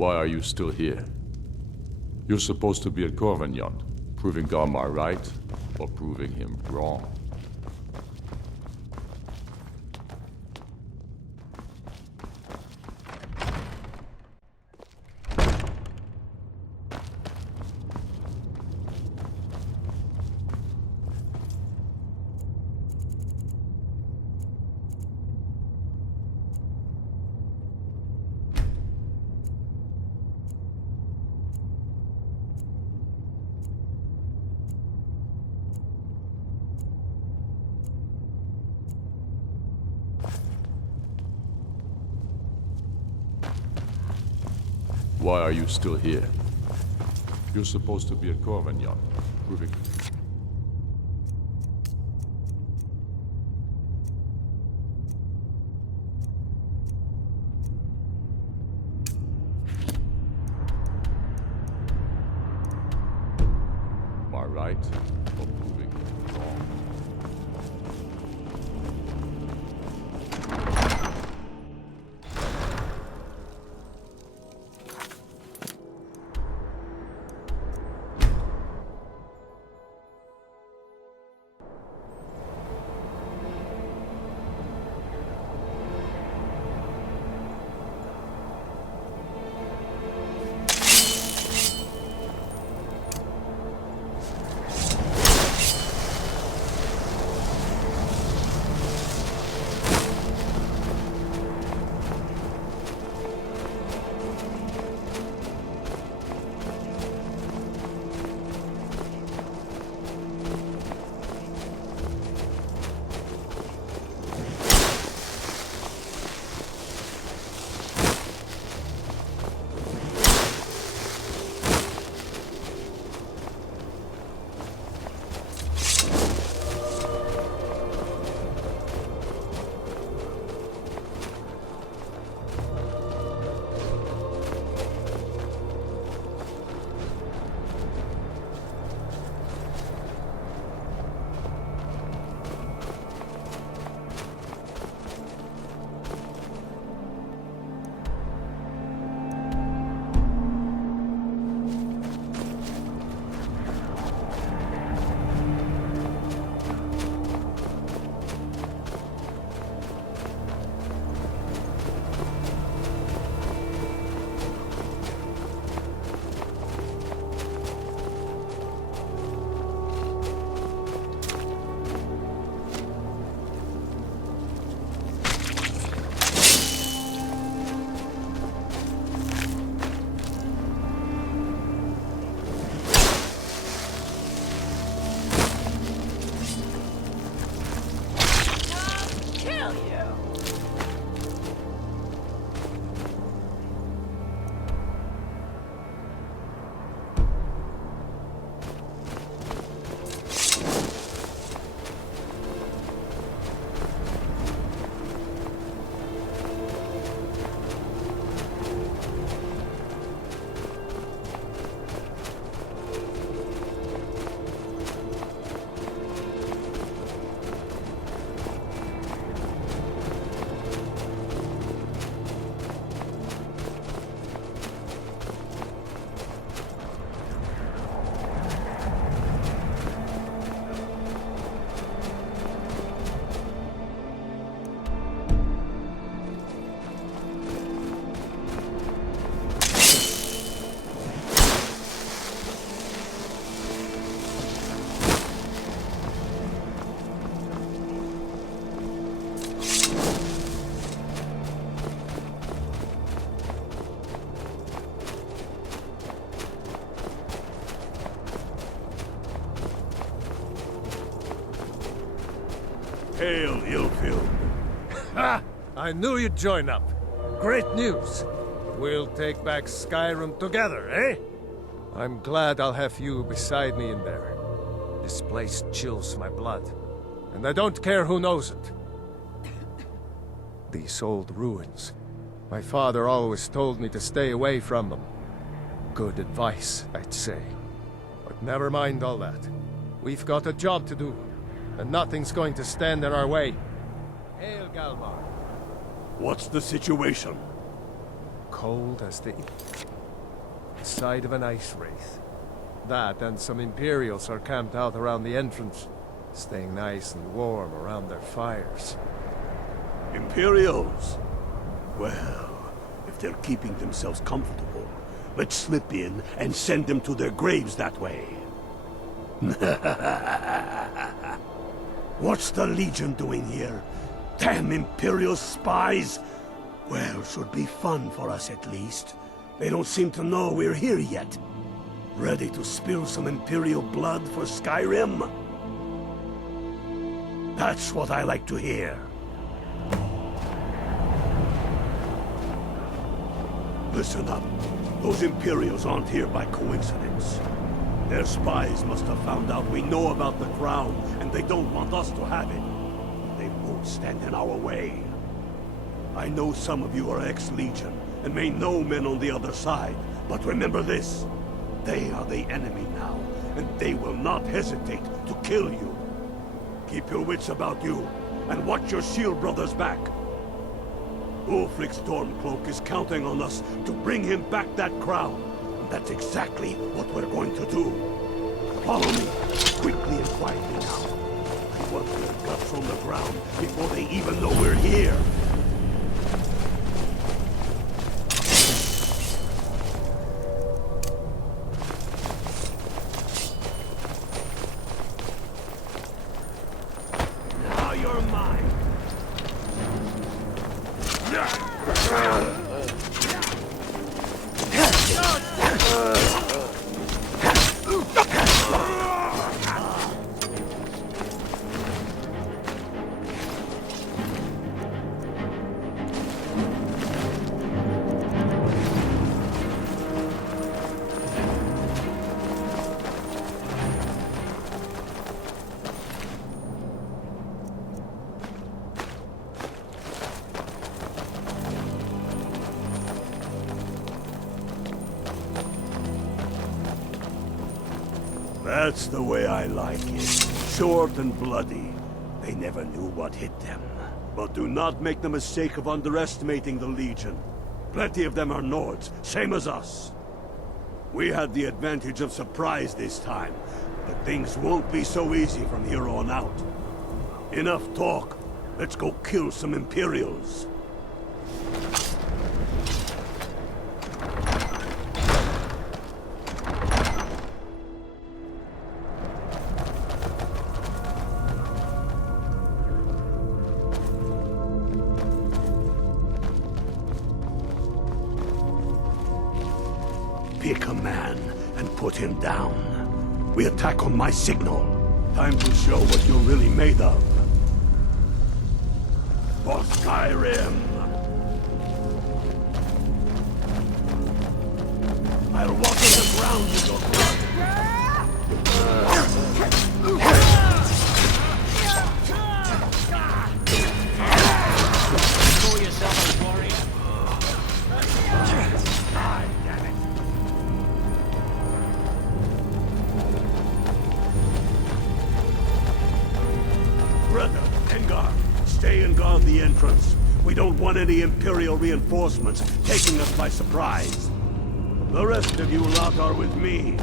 Why are you still here? You're supposed to be at Corvignon, proving Galmar right, or proving him wrong. Why are you still here? You're supposed to be at Corvignon, proving... Am I right, or proving him wrong? Hail, Illfield. Ha! I knew you'd join up. Great news. We'll take back Skyrim together, eh? I'm glad I'll have you beside me in there. This place chills my blood, and I don't care who knows it. These old ruins. My father always told me to stay away from them. Good advice, I'd say. But never mind all that. We've got a job to do, and nothing's going to stand in our way. Hail, Galmar. What's the situation? cold as the side of an ice wraith. That and some Imperials are camped out around the entrance, staying nice and warm around their fires. Imperials? Well, if they're keeping themselves comfortable, let's slip in and send them to their graves that way. What's the Legion doing here? Damn Imperial spies! Well, should be fun for us at least. They don't seem to know we're here yet. Ready to spill some Imperial blood for Skyrim? That's what I like to hear. Listen up. Those Imperials aren't here by coincidence. Their spies must have found out we know about the crown, and they don't want us to have it. They won't stand in our way. I know some of you are ex-Legion, and may know men on the other side, but remember this. They are the enemy now, and they will not hesitate to kill you. Keep your wits about you, and watch your shield brothers back. Ulfric Stormcloak is counting on us to bring him back that crown. And that's exactly what we're going to do. Follow me, quickly and quietly now. We want their guts on the ground before they even know we're here. Now you're mine. That's the way I like it. Short and bloody. They never knew what hit them. But do not make the mistake of underestimating the Legion. Plenty of them are Nords, same as us. We had the advantage of surprise this time, but things won't be so easy from here on out. Enough talk. Let's go kill some Imperials. Pick a man and put him down. We attack on my signal. Time to show what you're really made of. For Skyrim! I'll water the ground with your blood. Call yourself a warrior? Damn it. Brother, Engar, stay and guard the entrance. We don't want any Imperial reinforcements taking us by surprise. The rest of you lot are with me.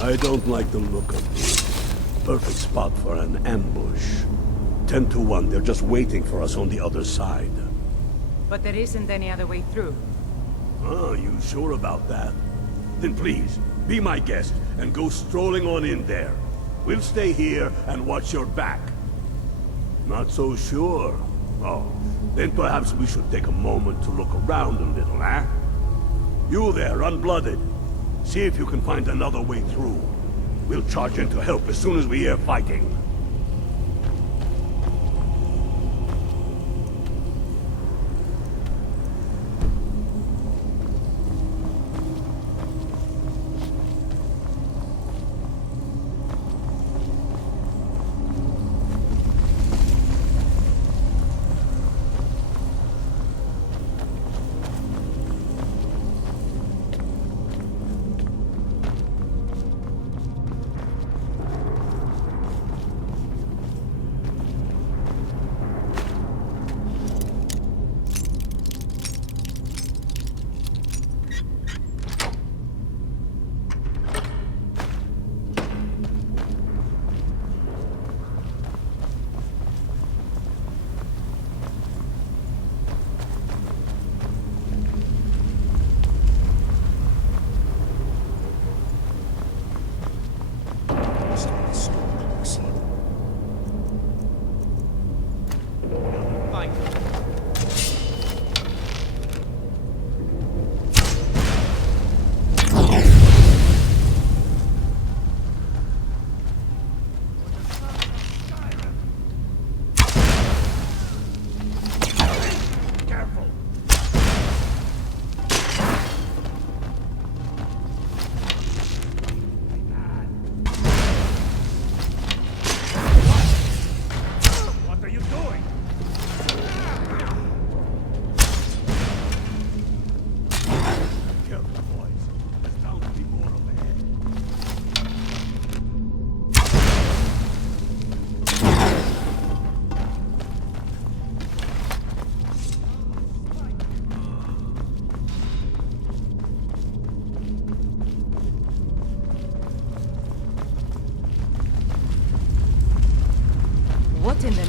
I don't like the look of this. Perfect spot for an ambush. 10 to 1, they're just waiting for us on the other side. But there isn't any other way through. Oh, you sure about that? Then please, be my guest and go strolling on in there. We'll stay here and watch your back. Not so sure? Oh, then perhaps we should take a moment to look around a little, eh? You there, unblooded. See if you can find another way through. We'll charge in to help as soon as we hear fighting.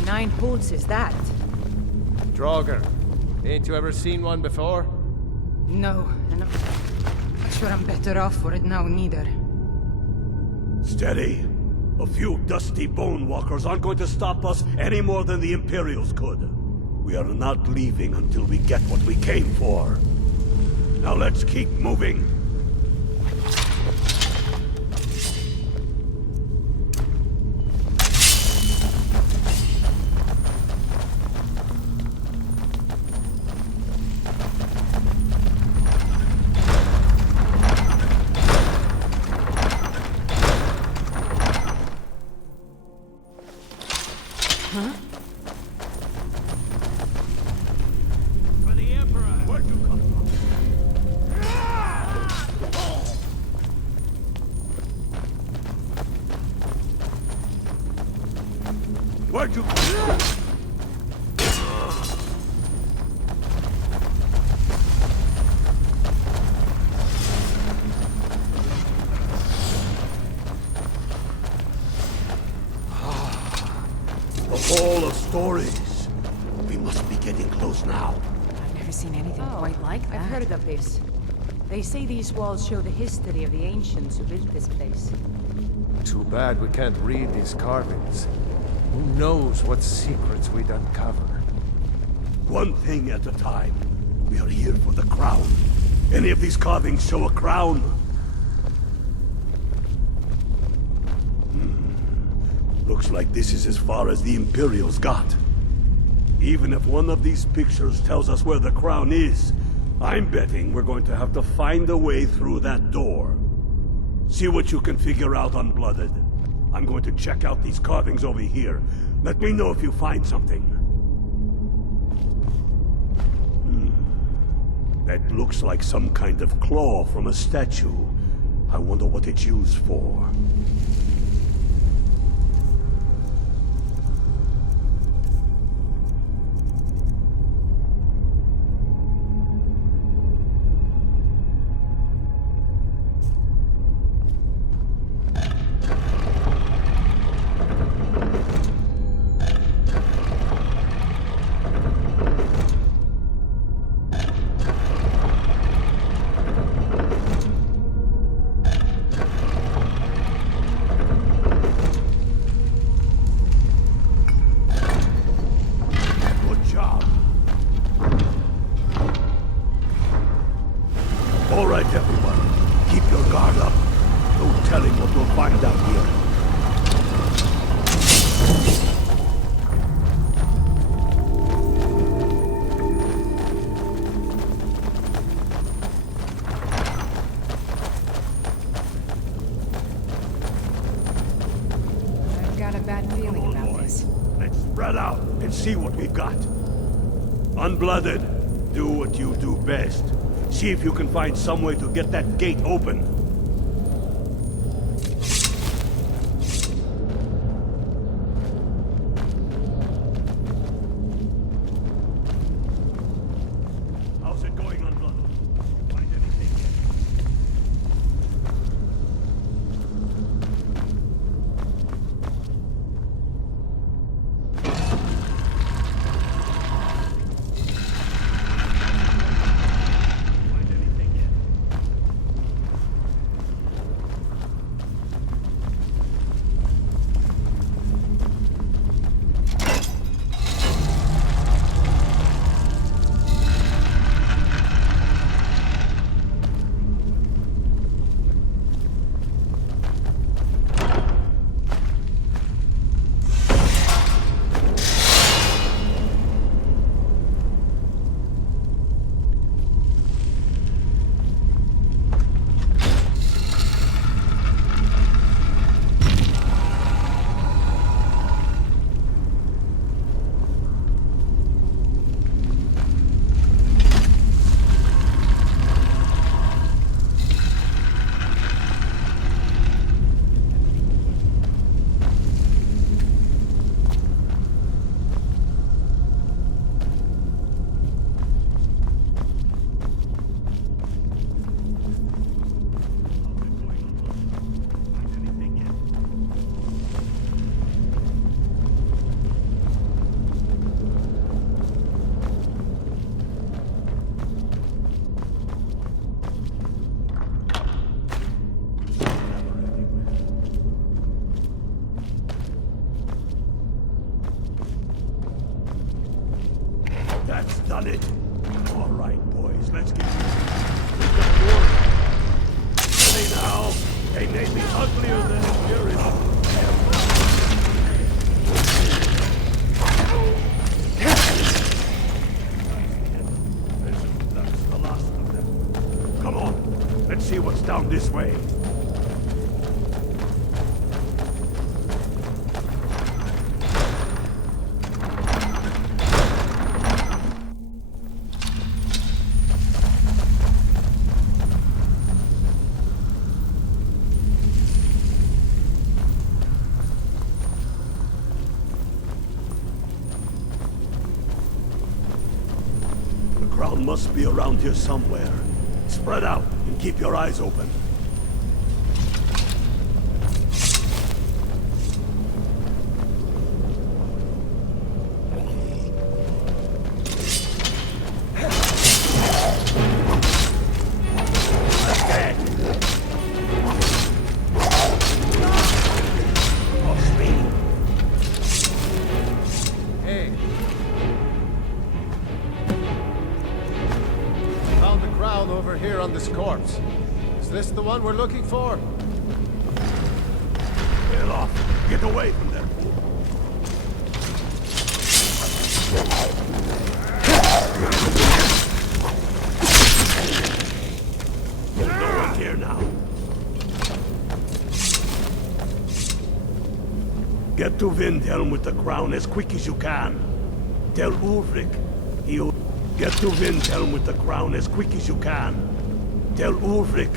nine holds is that? Draugr, ain't you ever seen one before? No, and I'm not sure I'm better off for it now, neither. Steady. A few dusty bone walkers aren't going to stop us any more than the Imperials could. We are not leaving until we get what we came for. Now let's keep moving. Where'd you come from? The Hall of Stories. We must be getting close now. I've never seen anything quite like that. I've heard of this. They say these walls show the history of the ancients who built this place. Too bad we can't read these carvings. Who knows what secrets we'd uncover? One thing at a time. We are here for the crown. Any of these carvings show a crown? Looks like this is as far as the Imperials got. Even if one of these pictures tells us where the crown is, I'm betting we're going to have to find a way through that door. See what you can figure out, Unblooded. I'm going to check out these carvings over here. Let me know if you find something. That looks like some kind of claw from a statue. I wonder what it's used for. All right, everyone. Keep your guard up. No telling what we'll find out here. I've got a bad feeling about this. Let's spread out and see what we've got. Unblooded, do what you do best. See if you can find some way to get that gate open. How's it going, Unblooded? Find anything yet? done it? All right, boys, let's get we've got more. Ready now? They made me uglier than Imperial. That's the last of them. Come on, let's see what's down this way. Must be around here somewhere. Spread out and keep your eyes open. Over here on this corpse. Is this the one we're looking for? Get off! Get away from there! There's no one here now. Get to Windhelm with the crown as quick as you can. Tell Ulrich he'll... Get to Windhelm with the crown as quick as you can. Tell Ulrich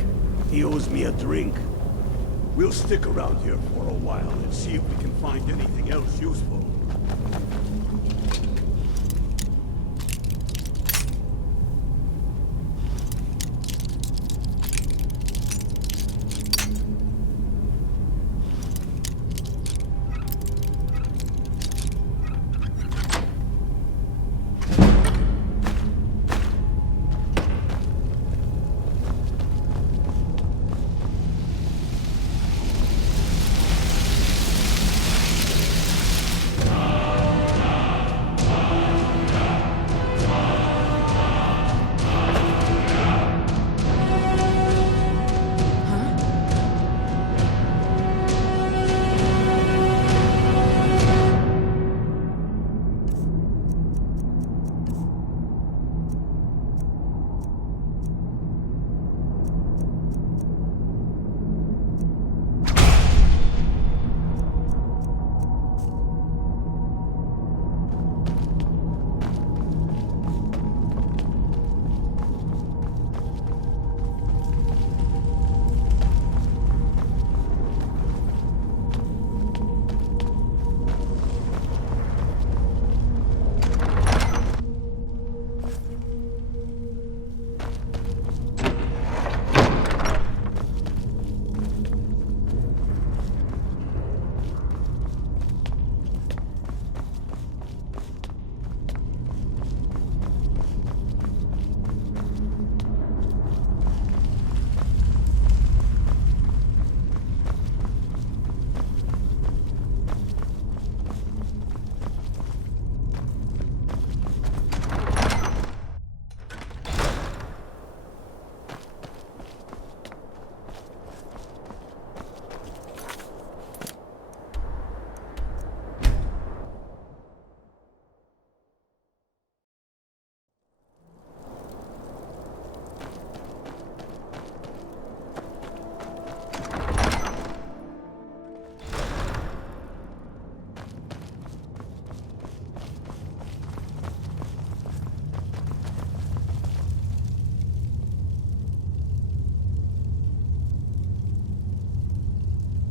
he owes me a drink. We'll stick around here for a while and see if we can find anything else useful.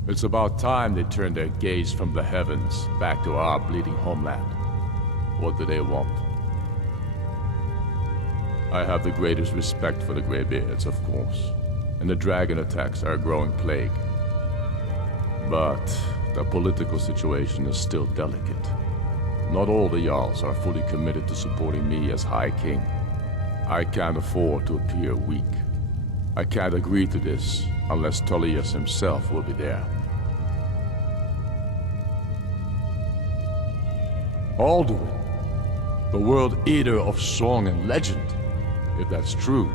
It's about time they turned their gaze from the heavens back to our bleeding homeland. What do they want? I have the greatest respect for the Greybeards, of course, and the dragon attacks are a growing plague. But the political situation is still delicate. Not all the Jarls are fully committed to supporting me as High King. I can't afford to appear weak. I can't agree to this unless Tullius himself will be there. Alduin, The World-Eater of song and legend. If that's true,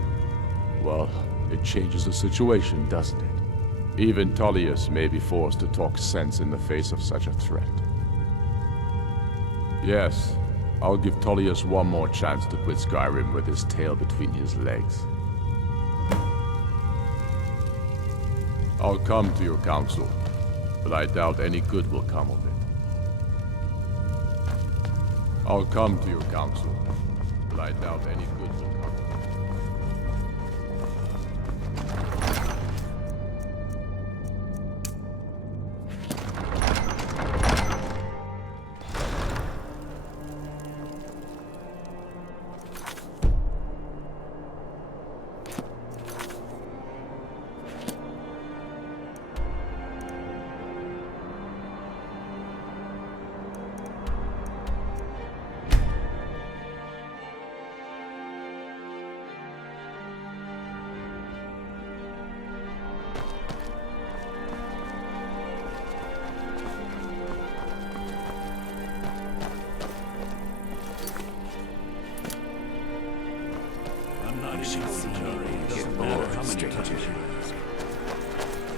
well, it changes the situation, doesn't it? Even Tullius may be forced to talk sense in the face of such a threat. Yes, I'll give Tullius one more chance to quit Skyrim with his tail between his legs. I'll come to your council, but I doubt any good will come of it. I'll come to your council, but I doubt any good will come of it.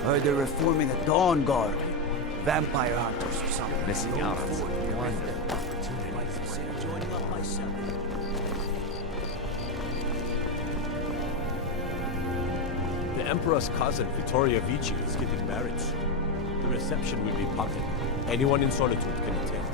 Heard they're reforming the Dawn Guard. Vampire hunters or something. Missing out on some wonderful Joining up myself. The Emperor's cousin, Vittoria Vici, is getting married. The reception will be public. Anyone in Solitude can attend.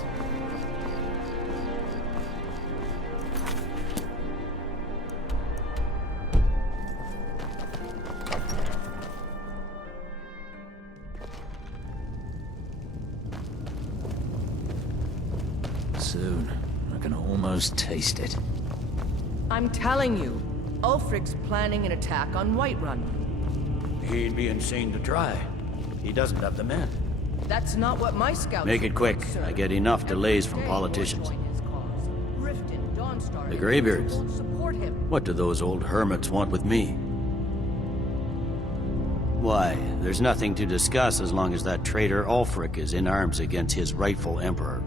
Soon. I can almost taste it. I'm telling you, Ulfric's planning an attack on Whiterun. He'd be insane to try. He doesn't have the men. That's not what my scouts... Make it quick. sir. I get enough Every delays from day politicians. will join his cause. Riften, Dawnstar, The and Greybeards. will support him. What do those old hermits want with me? Why, there's nothing to discuss as long as that traitor Ulfric is in arms against his rightful emperor.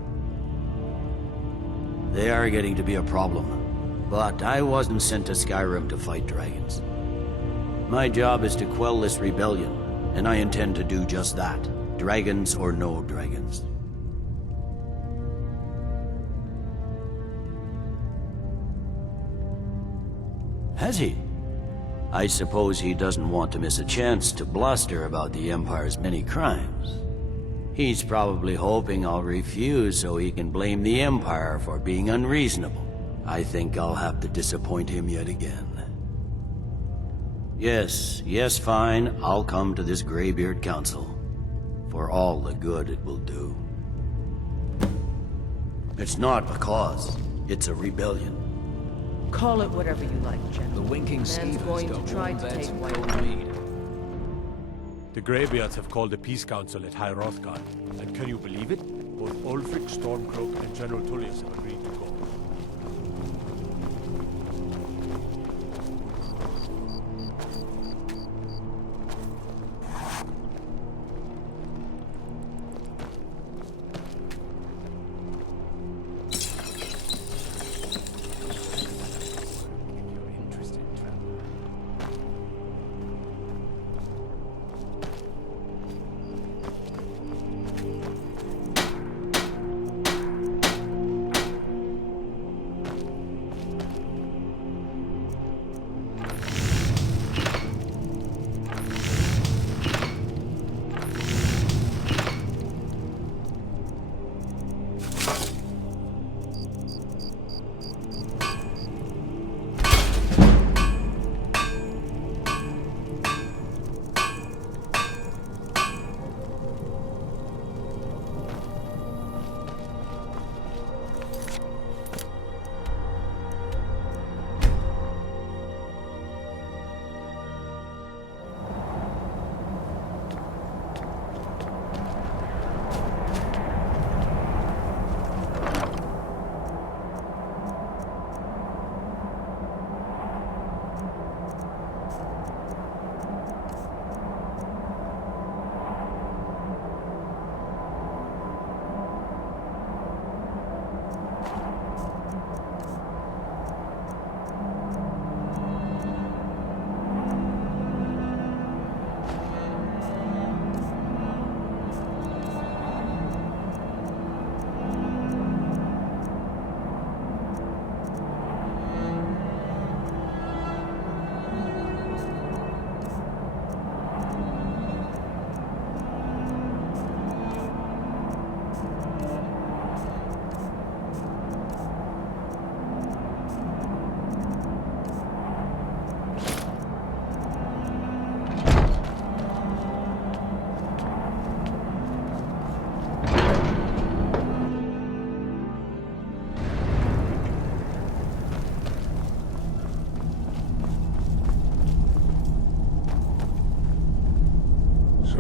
They are getting to be a problem. But I wasn't sent to Skyrim to fight dragons. My job is to quell this rebellion, and I intend to do just that. Dragons or no dragons. Has he? I suppose he doesn't want to miss a chance to bluster about the Empire's many crimes. He's probably hoping I'll refuse so he can blame the Empire for being unreasonable. I think I'll have to disappoint him yet again. Yes, fine. I'll come to this Greybeard Council. For all the good it will do. It's not a cause. It's a rebellion. Call it whatever you like, General. The winking Man's Stevens going to got try warm to beds take and Whiterun. cold mead. The Greybeards have called a peace council at High Hrothgar, and can you believe it? Both Ulfric, Stormcloak, and General Tullius have agreed to go.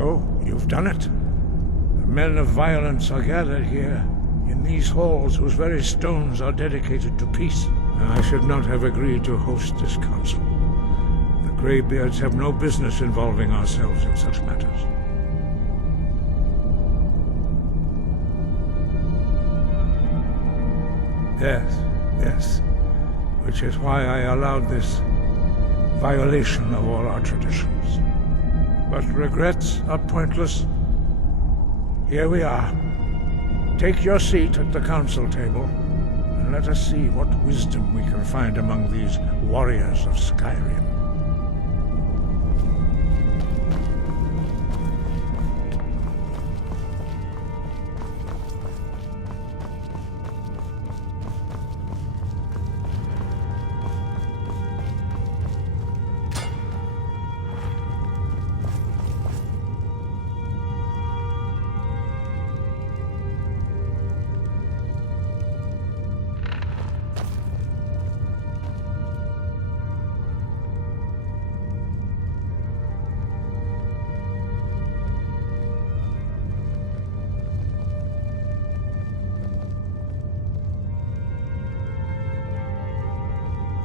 So, you've done it. The men of violence are gathered here, in these halls whose very stones are dedicated to peace. I should not have agreed to host this council. The Greybeards have no business involving ourselves in such matters. Yes. Which is why I allowed this violation of all our traditions. But regrets are pointless. Here we are. Take your seat at the council table, and let us see what wisdom we can find among these warriors of Skyrim.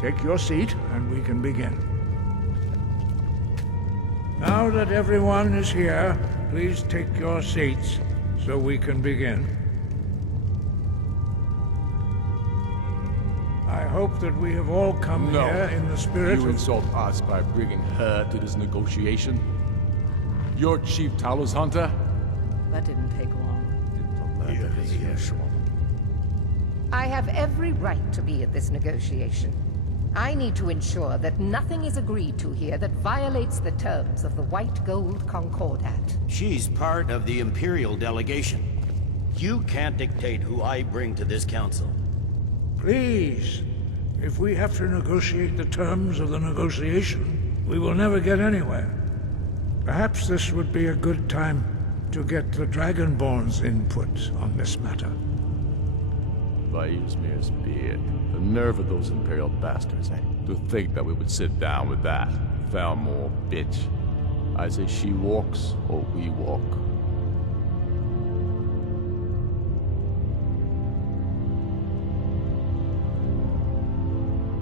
Take your seat, and we can begin. Now that everyone is here, please take your seats, so we can begin. I hope that we have all come here in the spirit You of... insult us by bringing her to this negotiation? You're Chief Talos Hunter? That didn't take long. I have every right to be at this negotiation. I need to ensure that nothing is agreed to here that violates the terms of the White Gold Concordat. She's part of the Imperial delegation. You can't dictate who I bring to this council. Please, if we have to negotiate the terms of the negotiation, we will never get anywhere. Perhaps this would be a good time to get the Dragonborn's input on this matter. By Ysmir's beard. The nerve of those Imperial bastards, eh? To think that we would sit down with that Thalmor bitch. I say she walks, or we walk.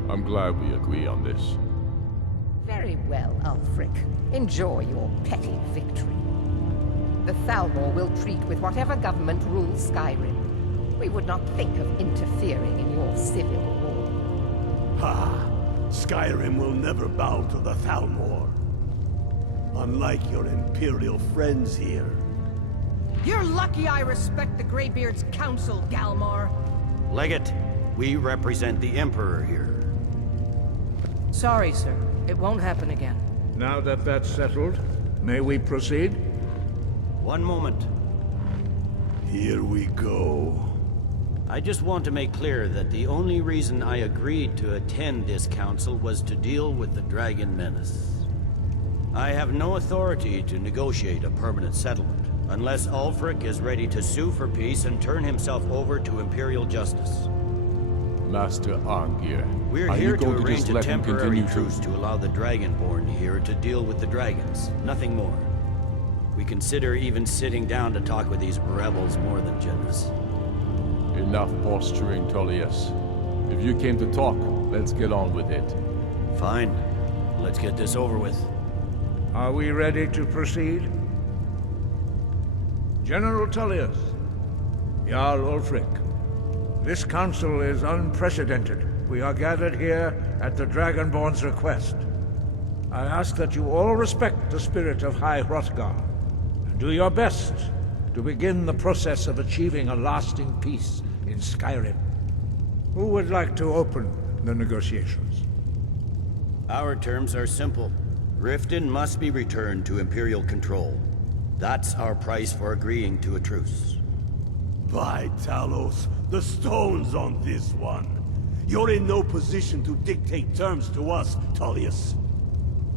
I'm glad we agree on this. Very well, Ulfric. Enjoy your petty victory. The Thalmor will treat with whatever government rules Skyrim. We would not think of interfering in your civil war. Ha! Skyrim will never bow to the Thalmor. Unlike your Imperial friends here. You're lucky I respect the Greybeard's counsel, Galmar. Legate, we represent the Emperor here. Sorry, sir. It won't happen again. Now that that's settled, may we proceed? One moment. Here we go. I just want to make clear that the only reason I agreed to attend this council was to deal with the Dragon Menace. I have no authority to negotiate a permanent settlement, unless Ulfric is ready to sue for peace and turn himself over to Imperial justice. Master Arngir, We're are here you to going to arrange just a let him temporary continue truce to allow the Dragonborn here to deal with the dragons, nothing more. We consider even sitting down to talk with these rebels more than generous. Enough posturing, Tullius. If you came to talk, let's get on with it. Fine. Let's get this over with. Are we ready to proceed? General Tullius, Jarl Ulfric, this council is unprecedented. We are gathered here at the Dragonborn's request. I ask that you all respect the spirit of High Hrothgar, and do your best to begin the process of achieving a lasting peace in Skyrim. Who would like to open the negotiations? Our terms are simple. Riften must be returned to Imperial control. That's our price for agreeing to a truce. By Talos, the stone's on this one. You're in no position to dictate terms to us, Tullius.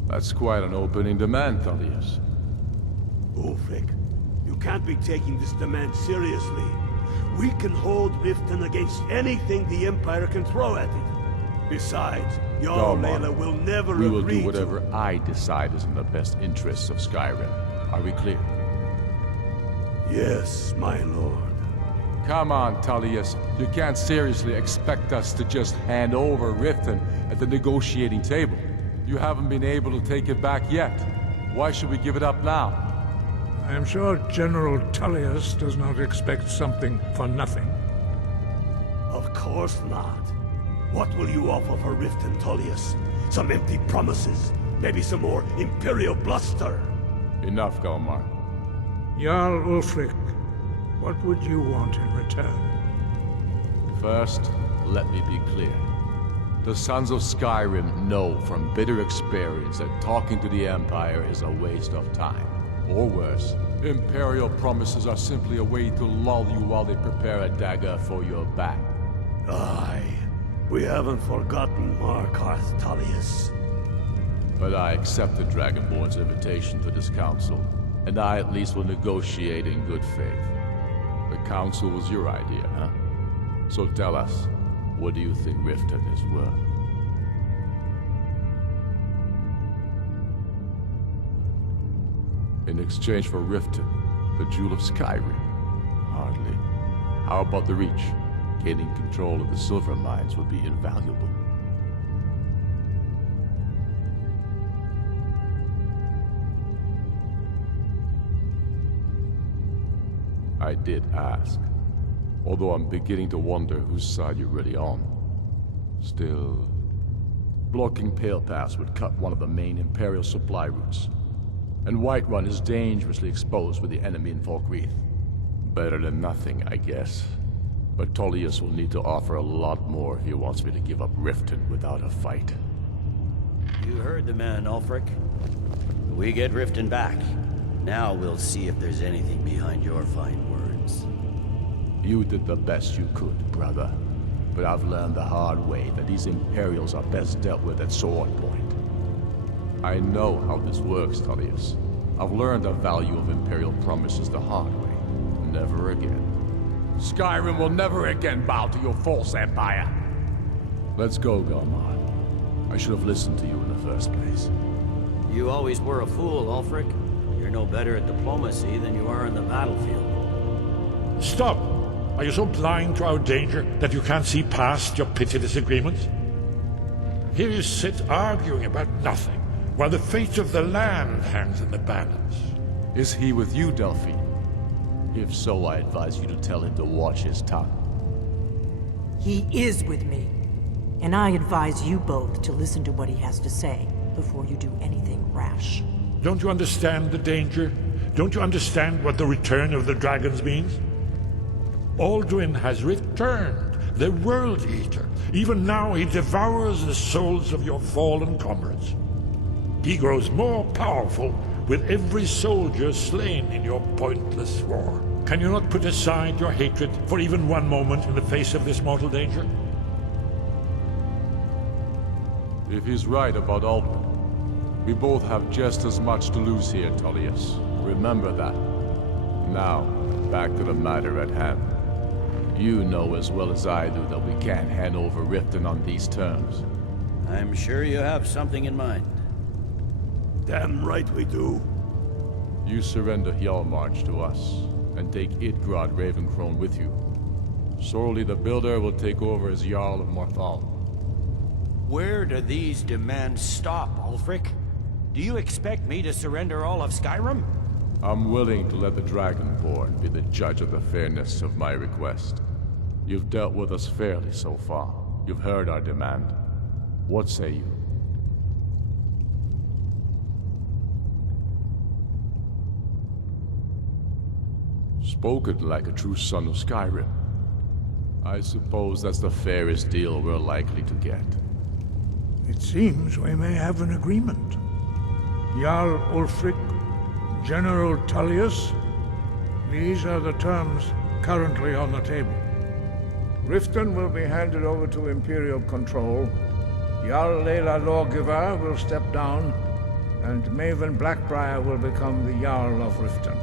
That's quite an opening demand, Tullius. Ulfric, you can't be taking this demand seriously. We can hold Riften against anything the Empire can throw at it. Besides, Jarl Galmar, Layla will never We will agree do whatever I decide is in the best interests of Skyrim. Are we clear? Yes, my lord. Come on, Tullius. You can't seriously expect us to just hand over Riften at the negotiating table. You haven't been able to take it back yet. Why should we give it up now? I am sure General Tullius does not expect something for nothing. Of course not. What will you offer for Riften, Tullius? Some empty promises? Maybe some more Imperial bluster? Enough, Galmar. Jarl Ulfric, what would you want in return? First, let me be clear. The Sons of Skyrim know from bitter experience that talking to the Empire is a waste of time. Or worse, Imperial promises are simply a way to lull you while they prepare a dagger for your back. Aye. We haven't forgotten Markarth, Tullius. But I accept the Dragonborn's invitation to this council, and I at least will negotiate in good faith. The council was your idea, huh? So tell us, what do you think Riften is worth? In exchange for Riften, the Jewel of Skyrim? Hardly. How about the Reach? Gaining control of the silver mines would be invaluable. I did ask. Although I'm beginning to wonder whose side you're really on. Still, blocking Pale Pass would cut one of the main Imperial supply routes. And Whiterun is dangerously exposed with the enemy in Falkreath. Better than nothing, I guess. But Tullius will need to offer a lot more if he wants me to give up Riften without a fight. You heard the man, Ulfric. We get Riften back. Now we'll see if there's anything behind your fine words. You did the best you could, brother. But I've learned the hard way that these Imperials are best dealt with at sword point. I know how this works, Tullius. I've learned the value of Imperial promises the hard way. Never again. Skyrim will never again bow to your false empire. Let's go, Galmar. I should have listened to you in the first place. You always were a fool, Ulfric. You're no better at diplomacy than you are in the battlefield. Stop! Are you so blind to our danger that you can't see past your petty disagreements? Here you sit arguing about nothing, while the fate of the land hangs in the balance. Is he with you, Delphine? If so, I advise you to tell him to watch his tongue. He is with me. And I advise you both to listen to what he has to say before you do anything rash. Don't you understand the danger? Don't you understand what the return of the dragons means? Alduin has returned, the World-Eater. Even now he devours the souls of your fallen comrades. He grows more powerful with every soldier slain in your pointless war. Can you not put aside your hatred for even one moment in the face of this mortal danger? If he's right about Alduin, we both have just as much to lose here, Tullius. Remember that. Now, back to the matter at hand. You know as well as I do that we can't hand over Riften on these terms. I'm sure you have something in mind. Damn right we do. You surrender Hjalmarch to us, and take Idgrod Ravencrone with you. Sorli the Builder will take over as Jarl of Morthal. Where do these demands stop, Ulfric? Do you expect me to surrender all of Skyrim? I'm willing to let the Dragonborn be the judge of the fairness of my request. You've dealt with us fairly so far. You've heard our demand. What say you? Spoken like a true son of Skyrim. I suppose that's the fairest deal we're likely to get. It seems we may have an agreement. Jarl Ulfric, General Tullius, these are the terms currently on the table. Riften will be handed over to Imperial control. Jarl Layla Lawgiver will step down, and Maven Blackbriar will become the Jarl of Riften.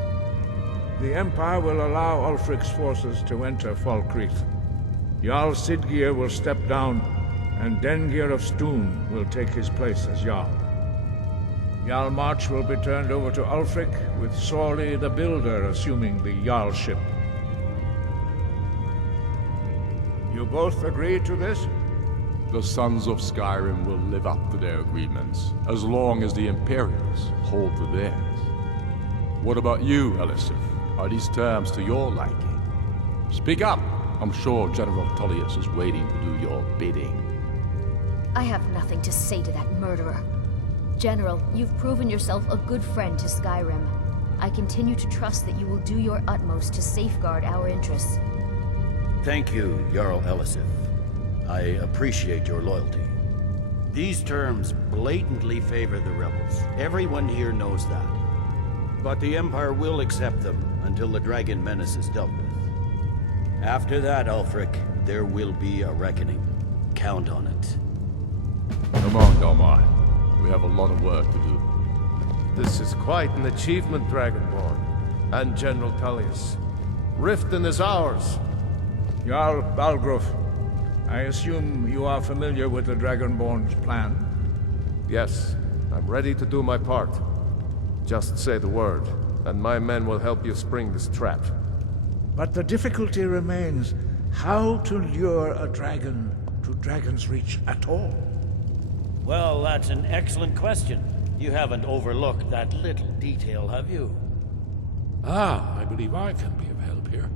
The Empire will allow Ulfric's forces to enter Falkreath. Jarl Sidgeir will step down, and Dengir of Stoon will take his place as Jarl. Jarl March will be turned over to Ulfric, with Sorley the Builder assuming the Jarlship. You both agree to this? The Sons of Skyrim will live up to their agreements, as long as the Imperials hold to theirs. What about you, Elisif? Are these terms to your liking? Speak up! I'm sure General Tullius is waiting to do your bidding. I have nothing to say to that murderer. General, you've proven yourself a good friend to Skyrim. I continue to trust that you will do your utmost to safeguard our interests. Thank you, Jarl Elisif. I appreciate your loyalty. These terms blatantly favor the rebels. Everyone here knows that. But the Empire will accept them until the Dragon Menace is dealt with. After that, Ulfric, there will be a reckoning. Count on it. Come on, Dalmar. We have a lot of work to do. This is quite an achievement, Dragonborn. And General Tullius. Riften is ours. Jarl Balgruuf, I assume you are familiar with the Dragonborn's plan? Yes, I'm ready to do my part. Just say the word, and my men will help you spring this trap. But the difficulty remains how to lure a dragon to Dragon's Reach at all. Well, that's an excellent question. You haven't overlooked that little detail, have you? I believe I can be of help here.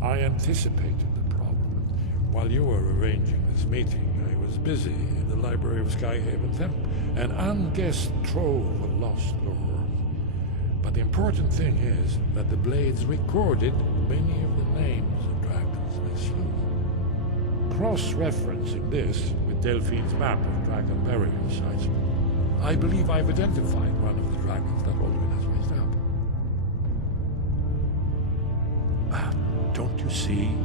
I anticipated the problem. While you were arranging this meeting, I was busy in the library of Skyhaven Temp, an unguessed trove of lost lore. But the important thing is that the Blades recorded many of the names of dragons they slew. Cross-referencing this with Delphine's map of dragon burial sites, I believe I've identified one of the dragons that Alduin has raised up. Don't you see?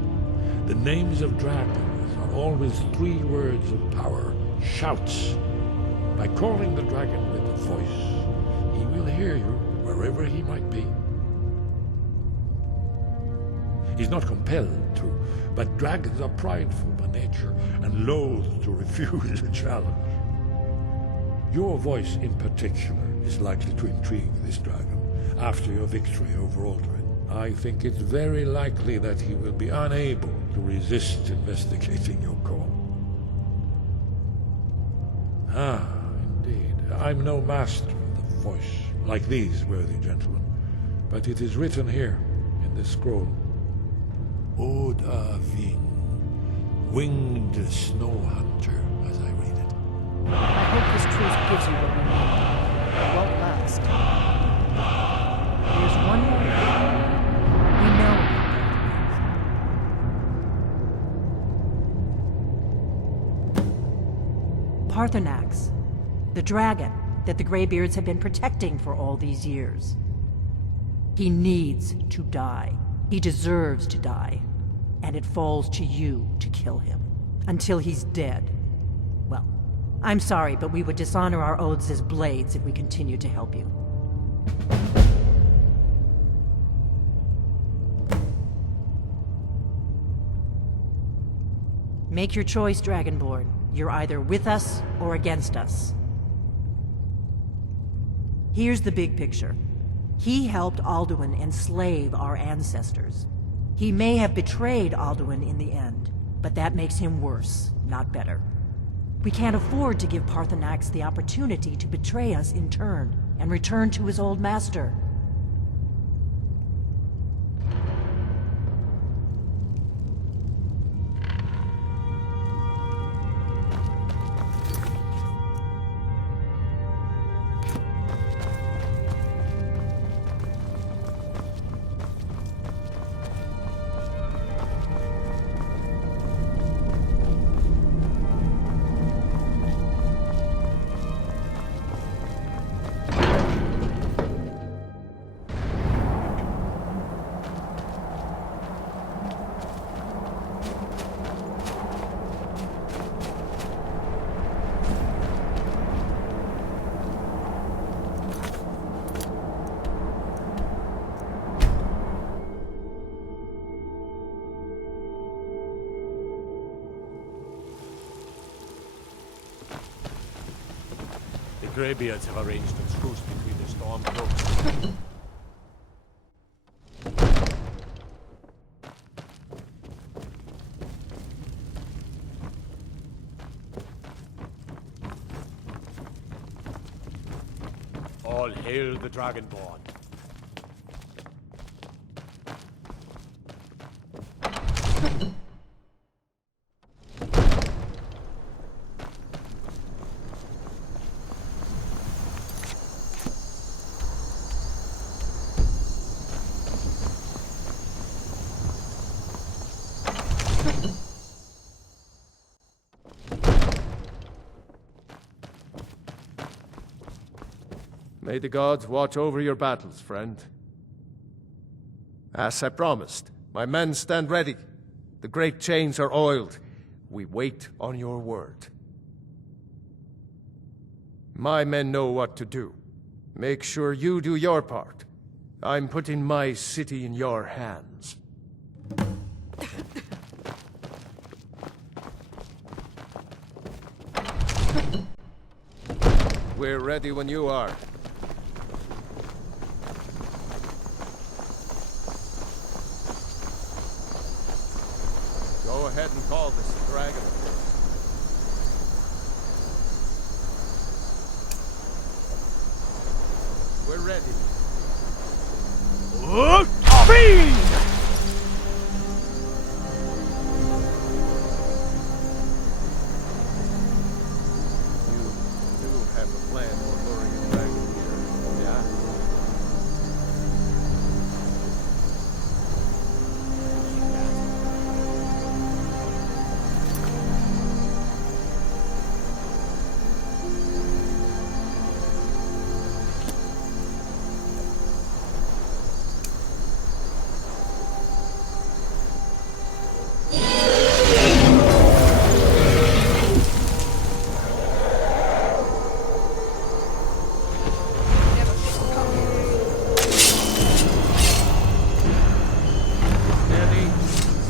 The names of dragons are always 3 words of power, shouts. By calling the dragon with a voice, he will hear you wherever he might be. He's not compelled to, but dragons are prideful by nature and loath to refuse a challenge. Your voice in particular is likely to intrigue this dragon after your victory over Alduin. I think it's very likely that he will be unable to resist investigating your call. Indeed. I'm no master of the voice, like these worthy gentlemen, but it is written here in this scroll. Oda Vin, winged snow hunter, as I read it. I hope this truth gives you what you need. It won't last. There's one more thing. We know Parthenax, the dragon that the Greybeards have been protecting for all these years. He needs to die. He deserves to die. And it falls to you to kill him. Until he's dead. Well, I'm sorry, but we would dishonor our oaths as Blades if we continue to help you. Make your choice, Dragonborn. You're either with us or against us. Here's the big picture. He helped Alduin enslave our ancestors. He may have betrayed Alduin in the end, but that makes him worse, not better. We can't afford to give Parthenax the opportunity to betray us in turn and return to his old master. Greybeards have arranged a truce between the Stormcloaks. All hail the Dragonborn. May the gods watch over your battles, friend. As I promised, my men stand ready. The great chains are oiled. We wait on your word. My men know what to do. Make sure you do your part. I'm putting my city in your hands. We're ready when you are. Go ahead and call this dragon. We're ready. You do have a plan for luring a dragon here, yeah?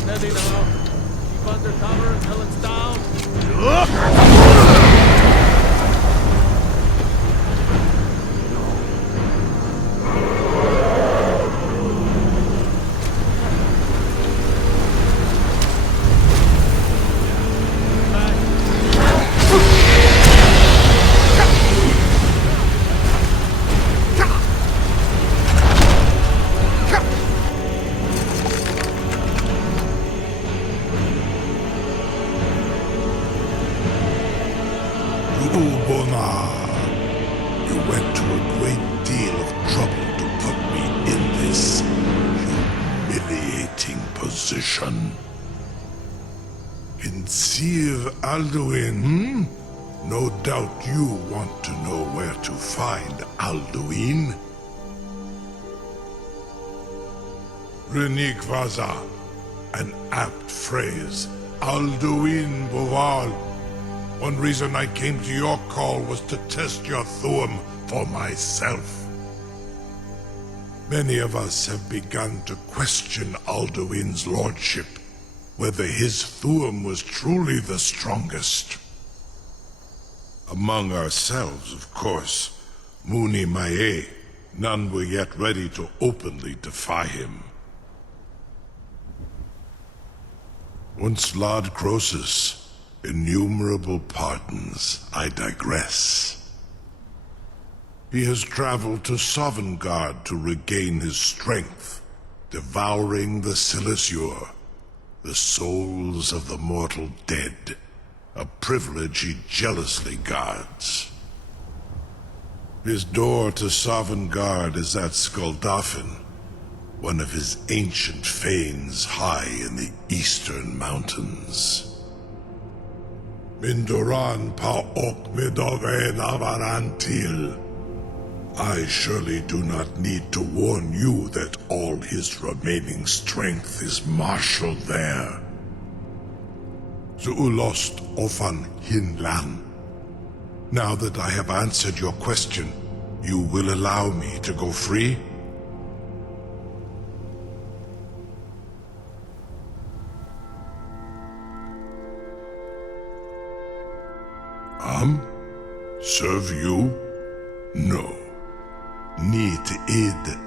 Steady now. Keep under cover until it's down. You went to a great deal of trouble to put me in this humiliating position. Kinsir Alduin, No doubt you want to know where to find Alduin. Renikvaza, an apt phrase. Alduin Boval. One reason I came to your call was to test your Thuum for myself. Many of us have begun to question Alduin's lordship, whether his Thuum was truly the strongest. Among ourselves, of course, Muni Mae, none were yet ready to openly defy him. Once Lord Croesus, innumerable pardons, I digress. He has traveled to Sovngarde to regain his strength, devouring the Silesur, the souls of the mortal dead, a privilege he jealously guards. His door to Sovngarde is at Skuldafn, one of his ancient fanes high in the eastern mountains. Mindoran Paok Midoven Avarantil. I surely do not need to warn you that all his remaining strength is marshaled there. Zuulost Ofan Hinlan. Now that I have answered your question, you will allow me to go free? Serve you? No. Need id.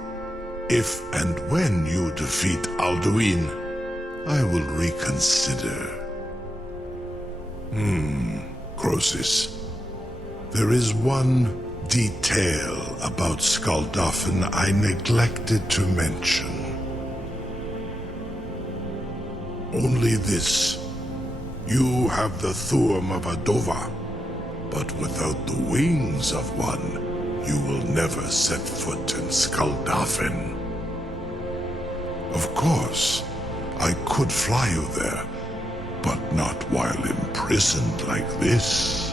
If and when you defeat Alduin, I will reconsider. Croesus. There is one detail about Skuldafn I neglected to mention. Only this. You have the Thuum of a Dova, but without the wings of one, you will never set foot in Skuldafn. Of course, I could fly you there, but not while imprisoned like this.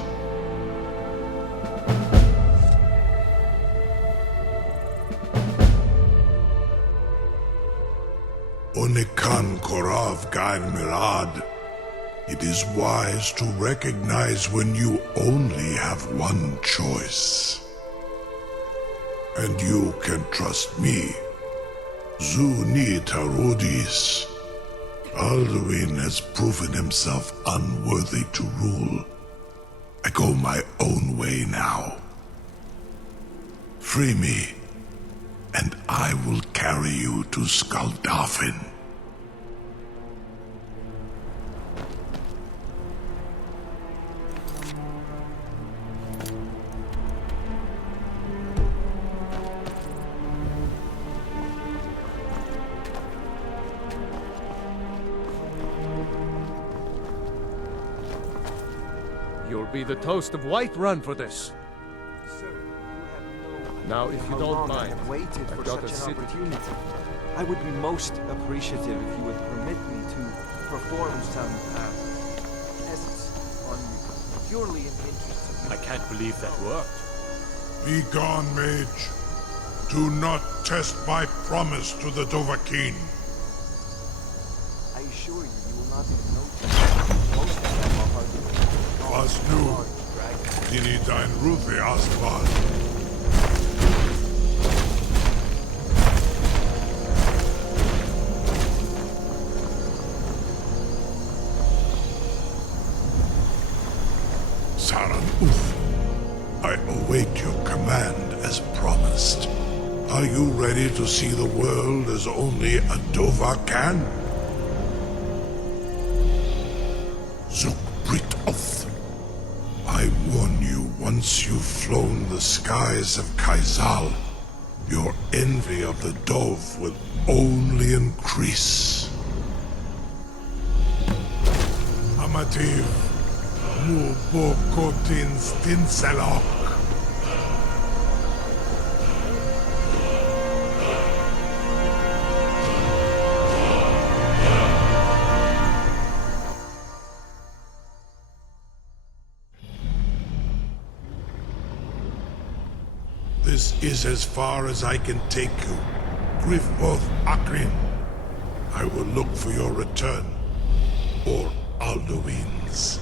Onikan Korav Gain Mirad. It is wise to recognize when you only have one choice. And you can trust me. Zuni Tarudis. Alduin has proven himself unworthy to rule. I go my own way now. Free me, and I will carry you to Skuldafn. You'll be the toast of Whiterun for this. Sir, you have Now, if you don't mind, I have waited I've for got such a an city. opportunity. I would be most appreciative if you would permit me to perform some tests on you, purely in the interest of I can't believe that worked. Be gone, mage. Do not test my promise to the Dovahkiin. I assure you, you will not even notice. Most of them are hardly. Was nu, dini dein Ruthi Astval. Saran Uth, I await your command as promised. Are you ready to see the world as only a Dova can? Zuk Brit Oth. I warn you, once you've flown the skies of Kaizal, your envy of the Dove will only increase. Amativ, mu bokotin stinselok. This is as far as I can take you. Grifoth Akrin. I will look for your return. Or Alduin's.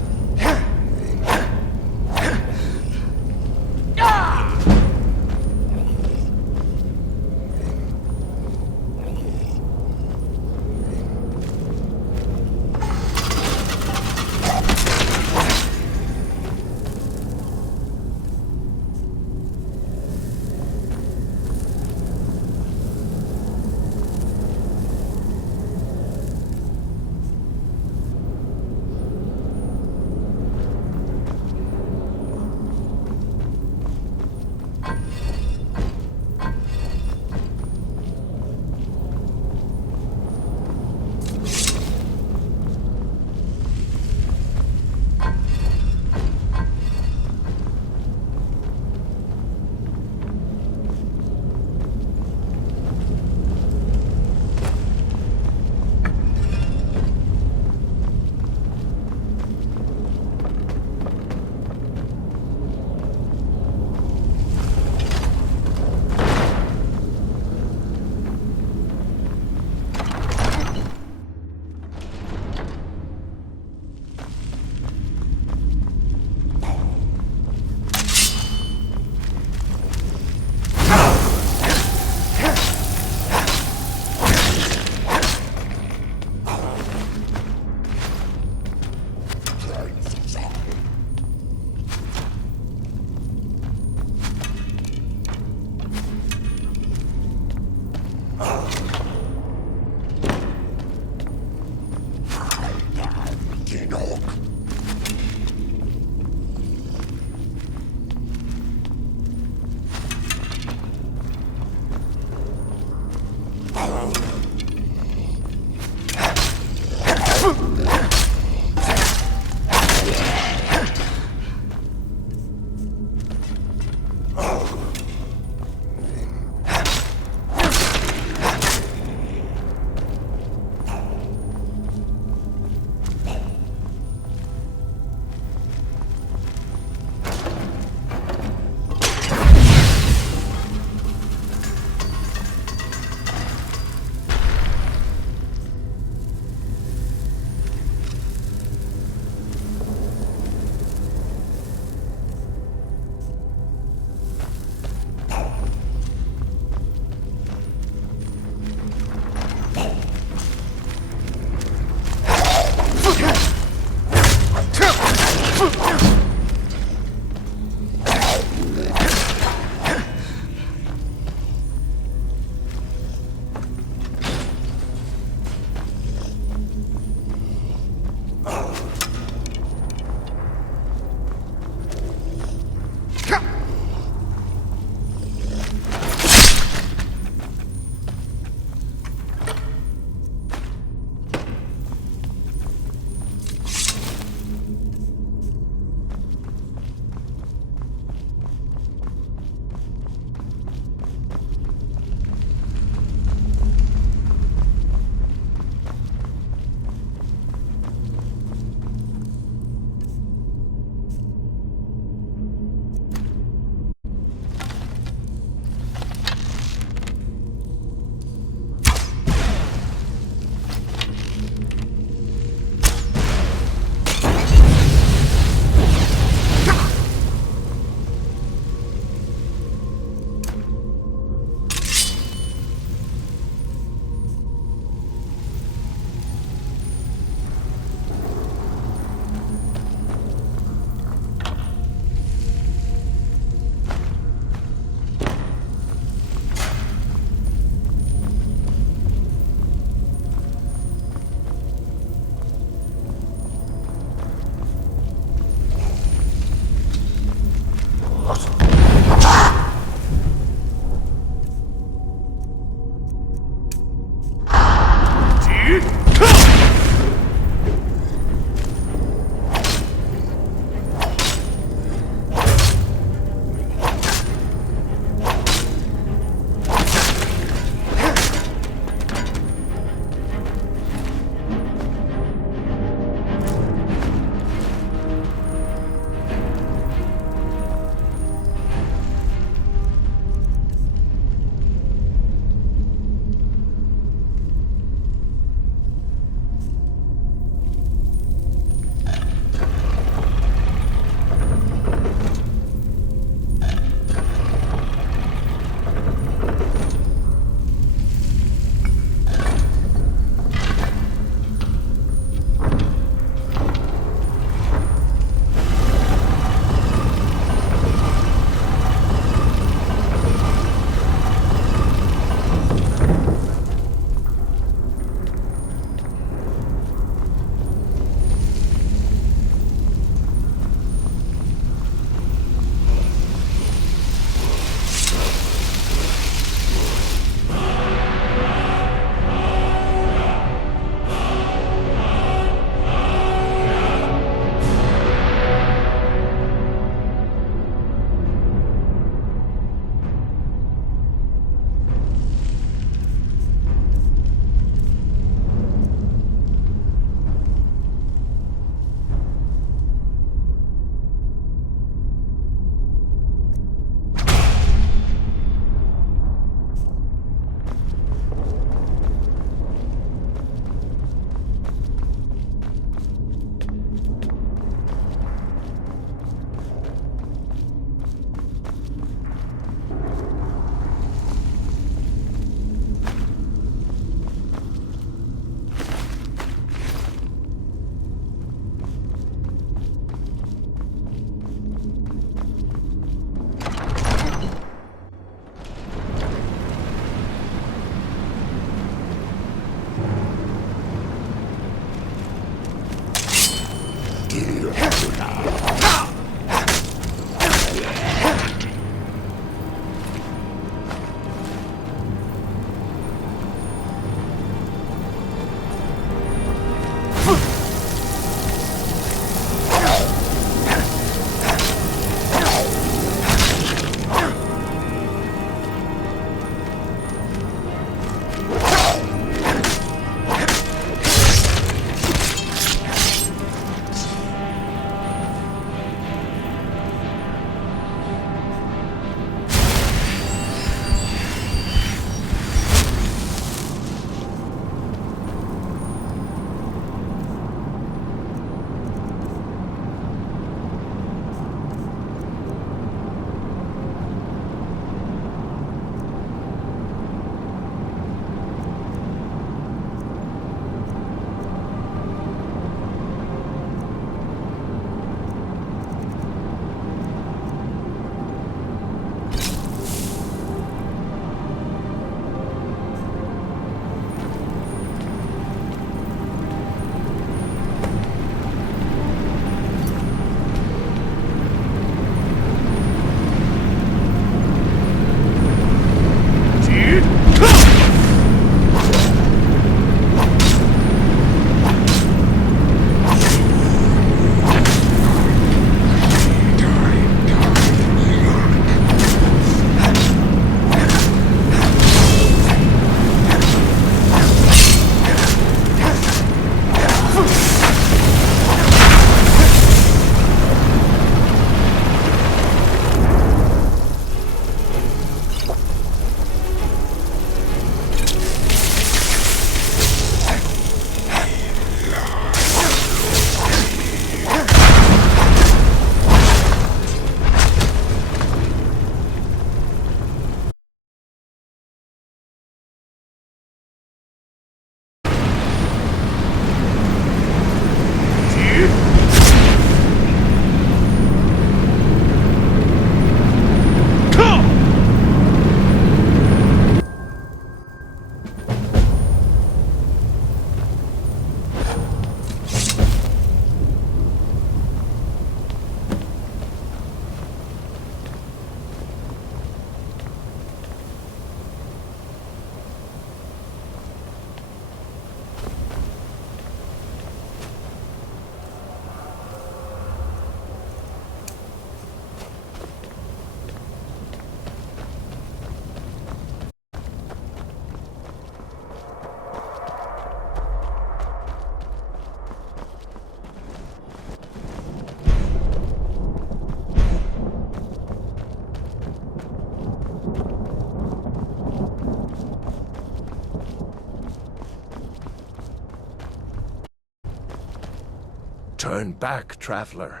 Turn back, traveler.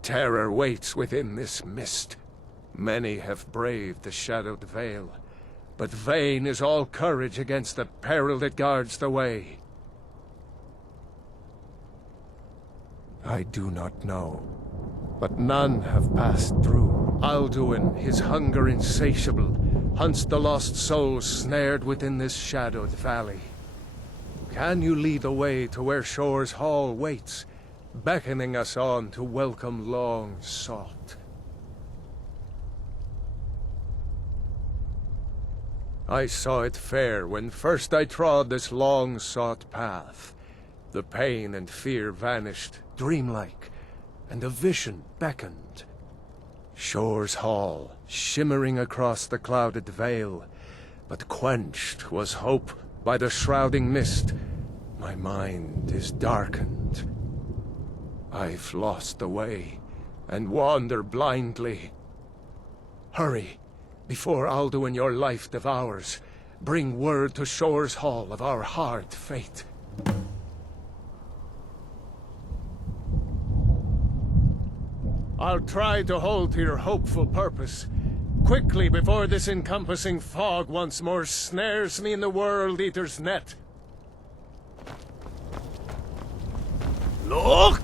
Terror waits within this mist. Many have braved the shadowed veil, but vain is all courage against the peril that guards the way. I do not know, but none have passed through. Alduin, his hunger insatiable, hunts the lost souls snared within this shadowed valley. Can you lead the way to where Shore's Hall waits, beckoning us on to welcome long sought? I saw it fair when first I trod this long-sought path. The pain and fear vanished, dreamlike, and a vision beckoned. Shore's Hall, shimmering across the clouded veil, but quenched was hope by the shrouding mist. My mind is darkened. I've lost the way, and wander blindly. Hurry, before Alduin your life devours. Bring word to Shore's Hall of our hard fate. I'll try to hold to your hopeful purpose. Quickly, before this encompassing fog once more snares me in the World-Eater's net. Look!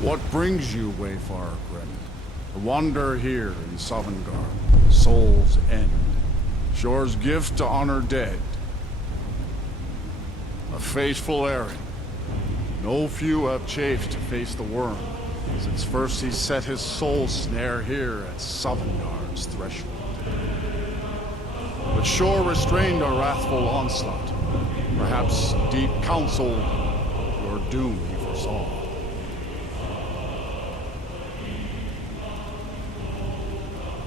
What brings you, Wayfarer Grim? To wander here in Sovngarde, Soul's End, Shore's gift to honor dead. A fateful errand. No few have chafed to face the worm, since first he set his soul snare here at Sovngarde's threshold. But Shore restrained a wrathful onslaught. Perhaps deep counseled your doom he foresaw.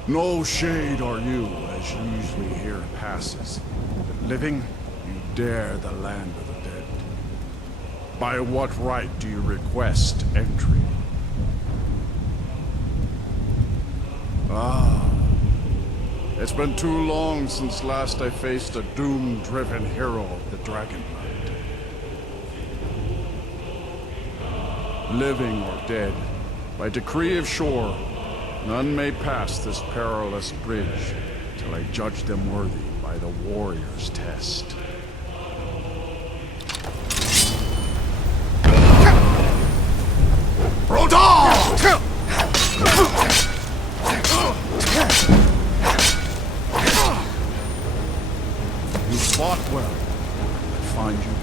No shade are you, as usually here passes. But living, you dare the land of the dead. By what right do you request entry? Ah, it's been too long since last I faced a doom-driven hero of the Dragonland. Living or dead, by decree of Shore, none may pass this perilous bridge till I judge them worthy by the warrior's test. You fought well. I find you.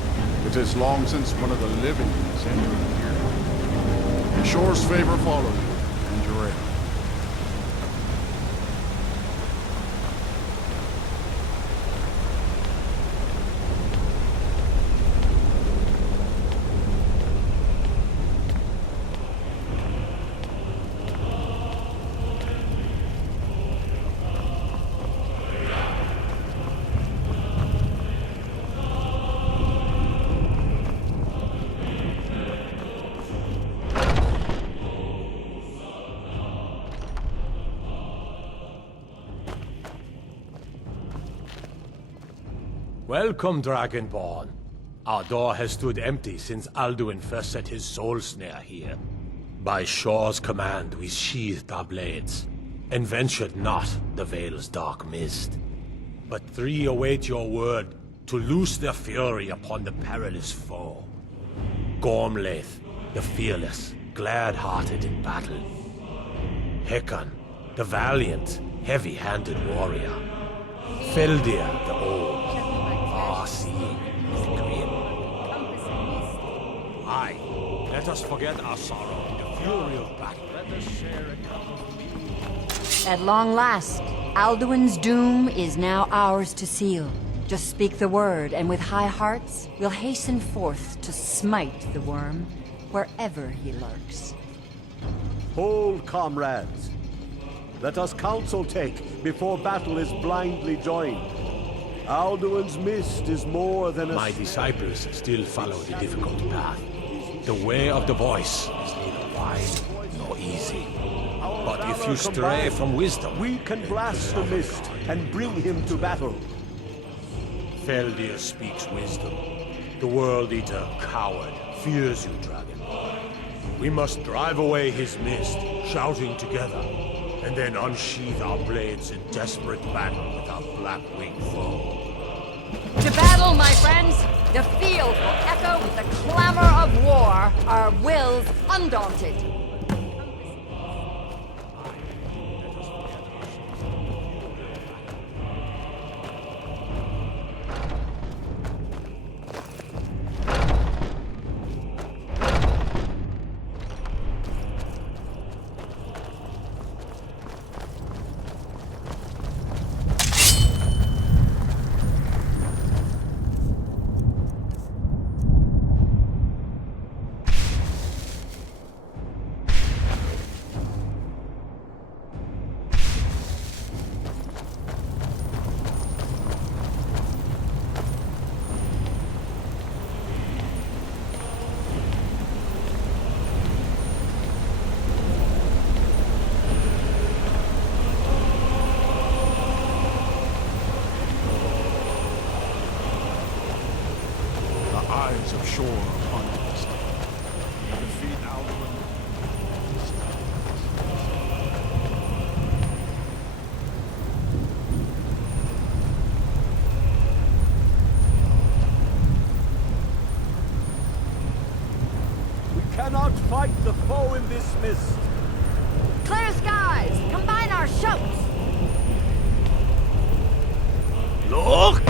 It is long since one of the living has entered here. And Shore's favor follow you, and your aid. Welcome, Dragonborn. Our door has stood empty since Alduin first set his soul snare here. By Shor's command, we sheathed our blades, and ventured not the Vale's dark mist. But three await your word to loose their fury upon the perilous foe. Gormlaith, the fearless, glad-hearted in battle. Hekon, the valiant, heavy-handed warrior. Feldir, the old, far-seeing, and grim. Aye, let us forget our sorrow in the fury of battle. Let us share a At long last, Alduin's doom is now ours to seal. Just speak the word, and with high hearts, we'll hasten forth to smite the worm wherever he lurks. Hold, comrades. Let us counsel take before battle is blindly joined. Alduin's mist is more than a... My disciples still follow the difficult path. The way of the voice is neither wide nor easy. But if you stray from wisdom... We can blast the mist and bring him to battle. Feldir speaks wisdom. The World-Eater, coward, fears you, Dragon. We must drive away his mist, shouting together, and then unsheath our blades in desperate battle with our black-winged foe. To battle, my friends! The field will echo with the clamor of war, our wills undaunted. Eyes of Shor upon us. Defeat Alduin. We cannot fight the foe in this mist. Clear skies! Combine our shouts! Look!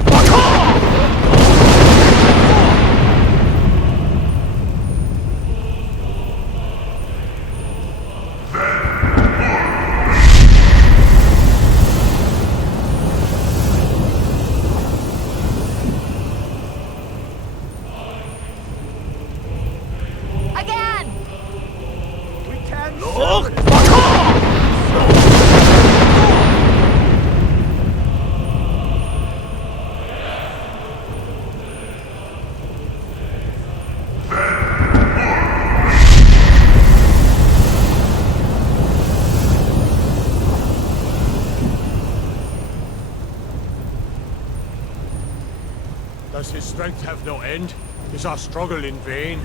Does his strength have no end? Is our struggle in vain?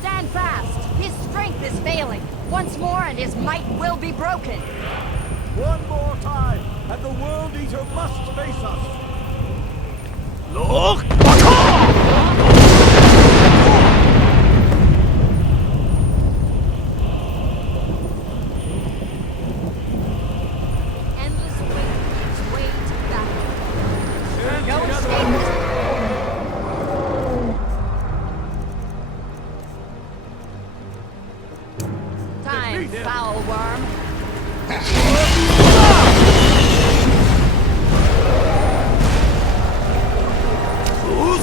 Stand fast! His strength is failing. Once more and his might will be broken. One more time, and the World-Eater must face us. Look! Endless wait gives way to battle. No escape. Time, foul worm. Who's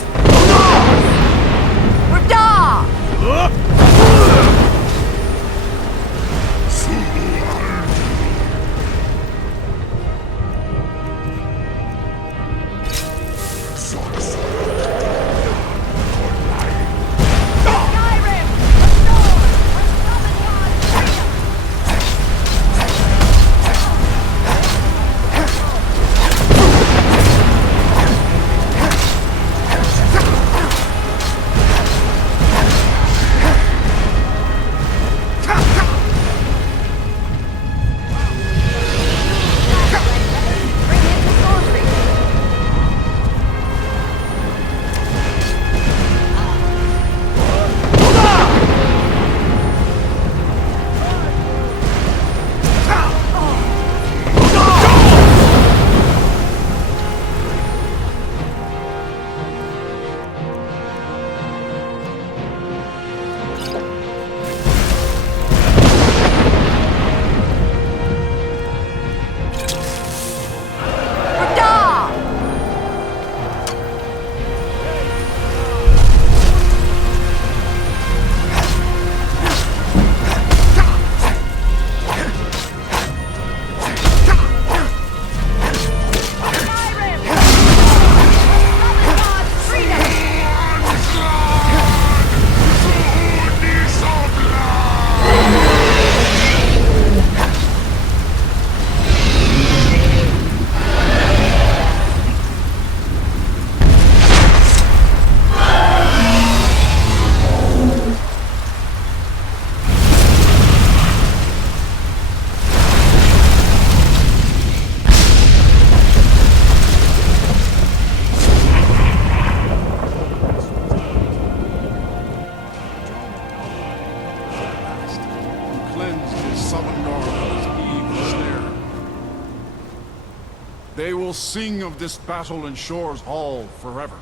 will sing of this battle in Shore's Hall forever.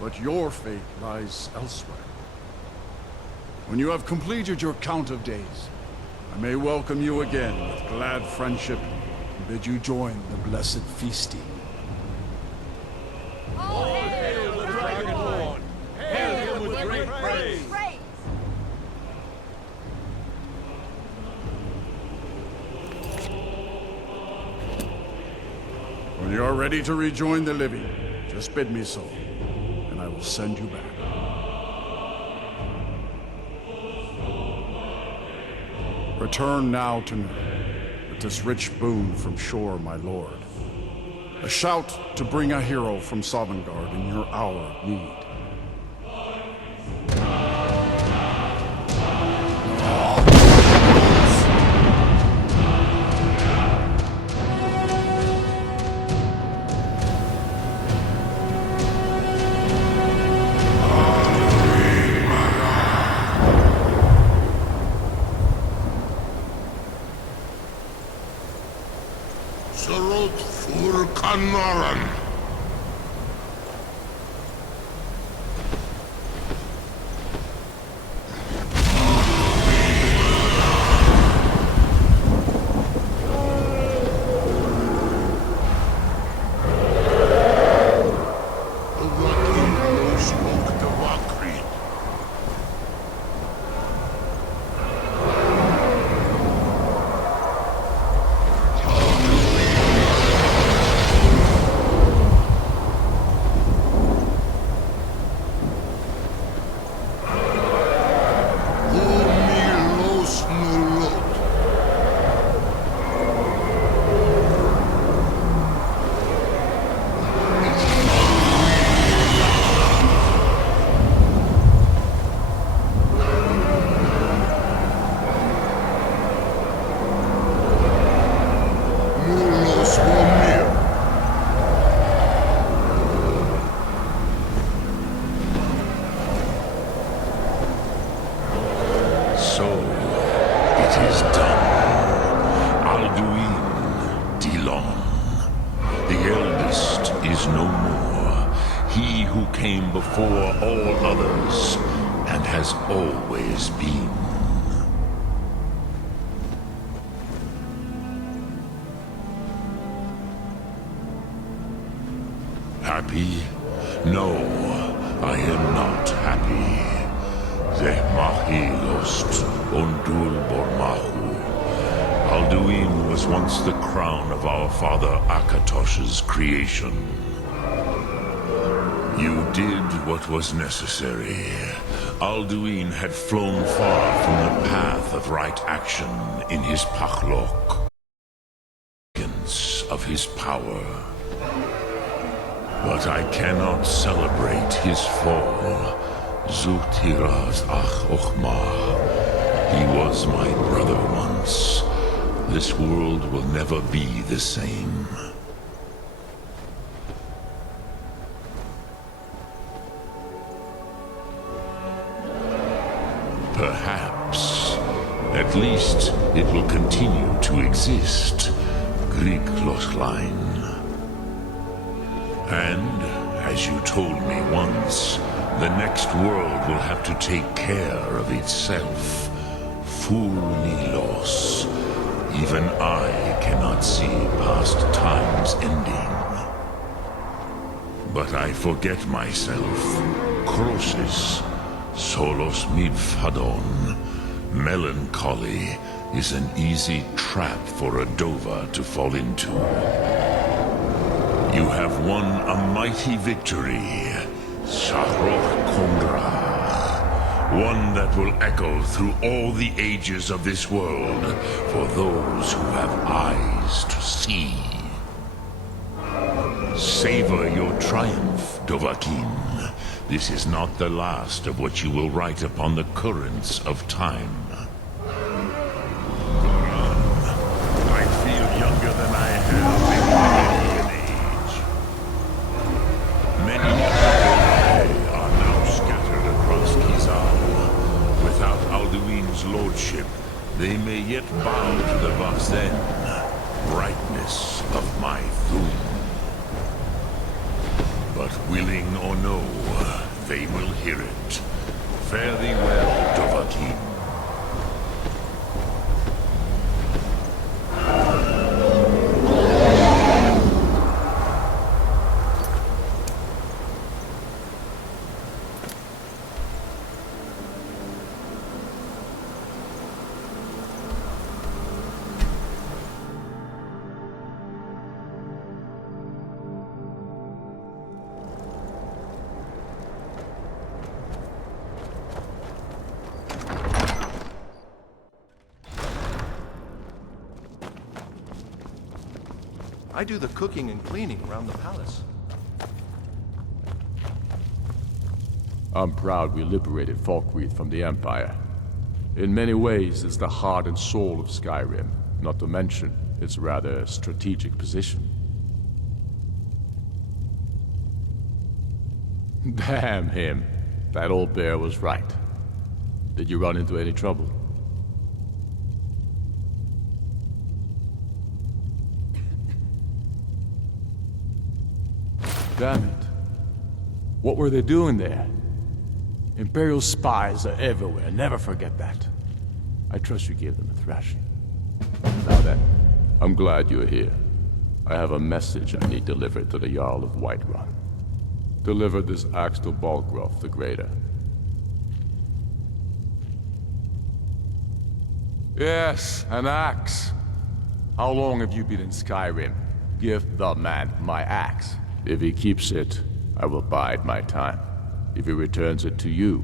But your fate lies elsewhere. When you have completed your count of days, I may welcome you again with glad friendship and bid you join the blessed feasting. All hail the Dragonborn! Hail him with great praise! When you are ready to rejoin the living, just bid me so, and I will send you back. Return now to me, with this rich boon from Shore, my lord. A shout to bring a hero from Sovngarde in your hour of need. Sarot fur Kanaran. So, it is done. Alduin the eldest, is no more. He who came before all others, and has always been. Happy? No, I am not happy. Zeh mahilost ondul bormahu. Alduin was once the crown of our father Akatosh's creation. You did what was necessary. Alduin had flown far from the path of right action in his pachlok. Of his power. But I cannot celebrate his fall. Zutiraz ach ochmah. He was my brother once. This world will never be the same. Perhaps. At least it will continue to exist. Greek Lochlein. And, as you told me once, the next world will have to take care of itself. Fulnilos. Even I cannot see past time's ending. But I forget myself. Crosis. Solos midfadon. Melancholy is an easy trap for a Dova to fall into. You have won a mighty victory. Shahroch Kongrach. One that will echo through all the ages of this world for those who have eyes to see. Savor your triumph, Dovahkiin. This is not the last of what you will write upon the currents of time. I feel younger than I have in many an age. Many are now scattered across Kizal. Without Alduin's lordship, they may yet bow to the Vazen, brightness of my Thum. But willing or no, they will hear it. Fare thee well, Dovahkiin. I do the cooking and cleaning around the palace. I'm proud we liberated Falkreath from the Empire. In many ways, it's the heart and soul of Skyrim, not to mention its rather strategic position. Damn him. That old bear was right. Did you run into any trouble? Damn it. What were they doing there? Imperial spies are everywhere, never forget that. I trust you gave them a thrashing. Now then, I'm glad you're here. I have a message I need delivered to the Jarl of Whiterun. Deliver this axe to Balgruuf the Greater. Yes, an axe. How long have you been in Skyrim? Give the man my axe. If he keeps it, I will bide my time. If he returns it to you,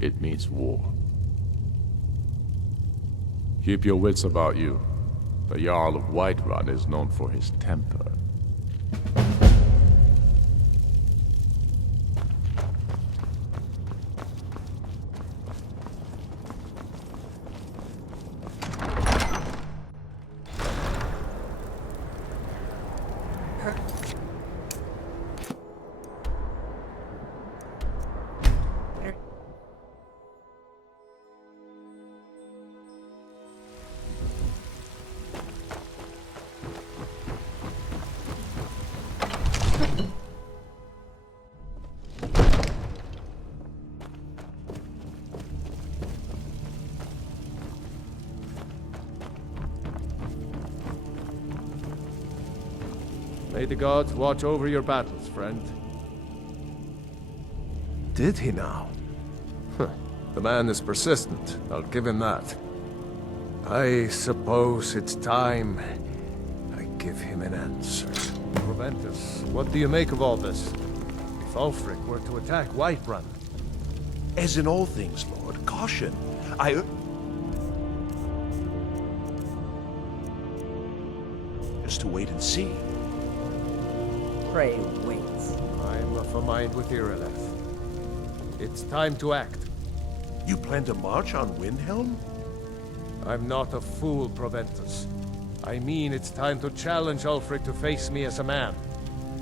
it means war. Keep your wits about you. The Jarl of Whiterun is known for his temper. May the gods watch over your battles, friend. Did he now? The man is persistent, I'll give him that. I suppose it's time I give him an answer. Proventus, what do you make of all this? If Ulfric were to attack Whiterun... As in all things, Lord, caution. Just to wait and see. Pray wait. I'm of a mind with Irileth. It's time to act. You plan to march on Windhelm? I'm not a fool, Proventus. I mean it's time to challenge Ulfric to face me as a man.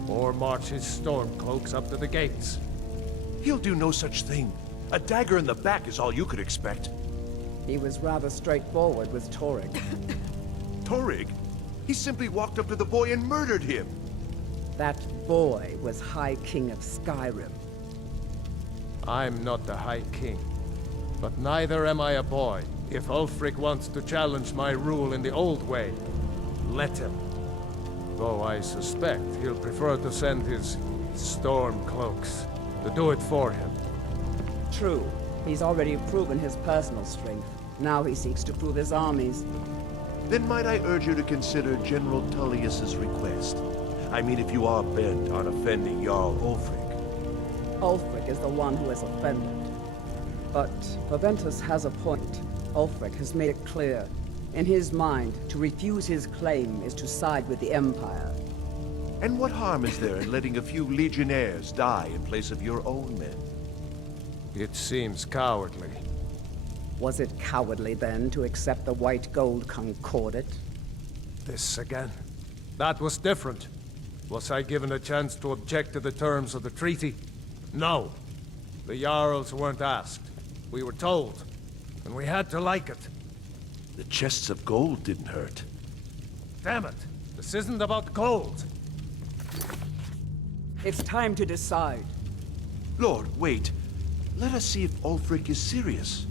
Or march his stormcloaks up to the gates. He'll do no such thing. A dagger in the back is all you could expect. He was rather straightforward with Torrig. Torrig? He simply walked up to the boy and murdered him. That boy was High King of Skyrim. I'm not the High King. But neither am I a boy. If Ulfric wants to challenge my rule in the old way, let him. Though I suspect he'll prefer to send his stormcloaks to do it for him. True. He's already proven his personal strength. Now he seeks to prove his armies. Then might I urge you to consider General Tullius's request? I mean, if you are bent on offending Jarl Ulfric. Ulfric is the one who has offended. But Proventus has a point. Ulfric has made it clear. In his mind, to refuse his claim is to side with the Empire. And what harm is there in letting a few legionnaires die in place of your own men? It seems cowardly. Was it cowardly, then, to accept the white gold concordat? This again. That was different. Was I given a chance to object to the terms of the treaty? No. The Jarls weren't asked. We were told. And we had to like it. The chests of gold didn't hurt. Damn it! This isn't about gold! It's time to decide. Lord, wait. Let us see if Ulfric is serious.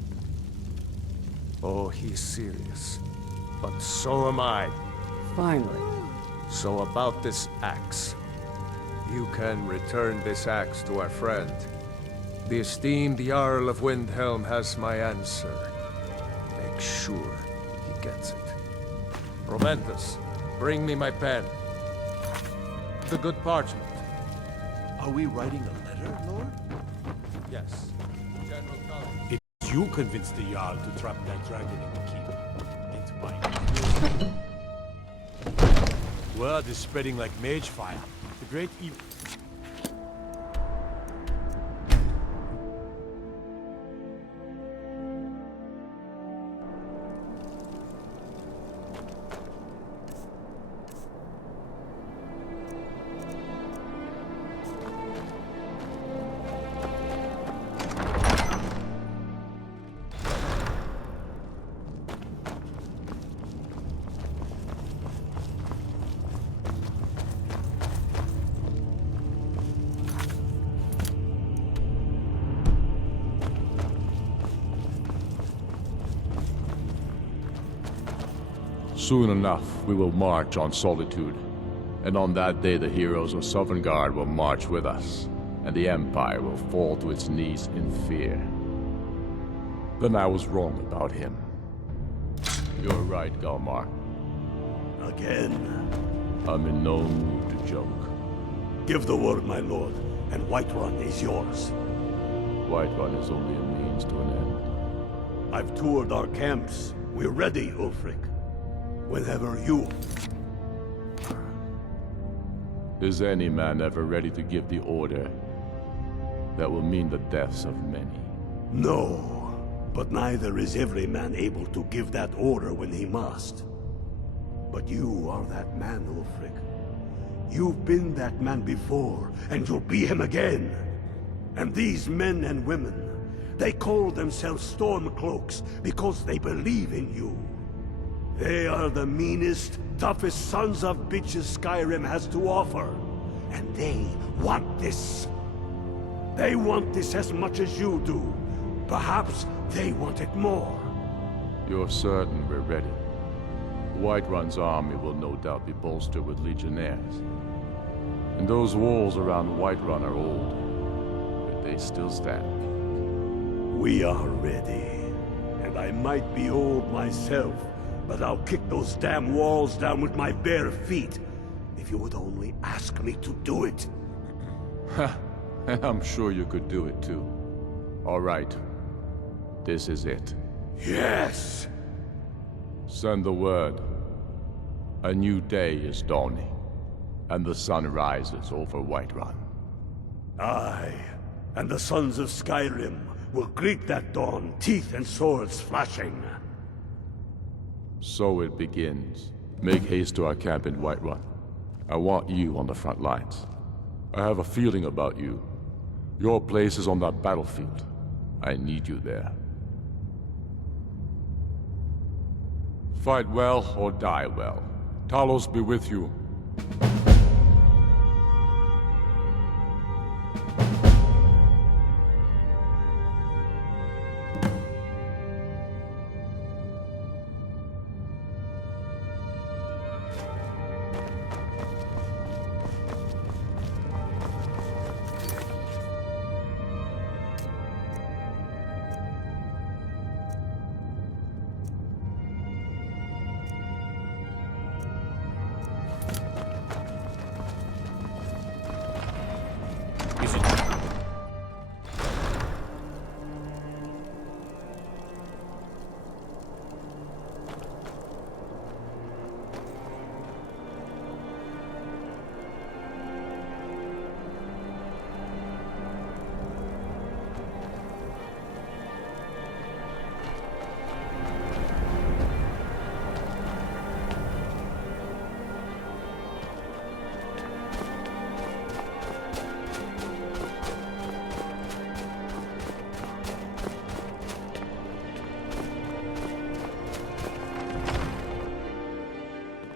Oh, he's serious. But so am I. Finally. So about this axe. You can return this axe to our friend. The esteemed Jarl of Windhelm has my answer. Make sure he gets it. Proventus, bring me my pen. The good parchment. Are we writing a letter, Lord? Yes. General Cullen. If you convince the Jarl to trap that dragon in the keep, it's mine. Word is spreading like mage fire. The great evil... Soon enough, we will march on Solitude. And on that day, the heroes of Sovngarde will march with us, and the Empire will fall to its knees in fear. Then I was wrong about him. You're right, Galmar. Again? I'm in no mood to joke. Give the word, my lord, and Whiterun is yours. Whiterun is only a means to an end. I've toured our camps. We're ready, Ulfric. Whenever you... Is any man ever ready to give the order that will mean the deaths of many? No, but neither is every man able to give that order when he must. But you are that man, Ulfric. You've been that man before, and you'll be him again. And these men and women, they call themselves Stormcloaks because they believe in you. They are the meanest, toughest sons of bitches Skyrim has to offer. And they want this. They want this as much as you do. Perhaps they want it more. You're certain we're ready? Whiterun's army will no doubt be bolstered with legionnaires. And those walls around Whiterun are old, but they still stand. We are ready. And I might be old myself, but I'll kick those damn walls down with my bare feet, if you would only ask me to do it. Ha! And I'm sure you could do it too. All right. This is it. Yes! Send the word. A new day is dawning, and the sun rises over Whiterun. Aye, and the sons of Skyrim will greet that dawn, teeth and swords flashing. So it begins. Make haste to our camp in Whiterun. I want you on the front lines. I have a feeling about you. Your place is on that battlefield. I need you there. Fight well or die well. Talos be with you.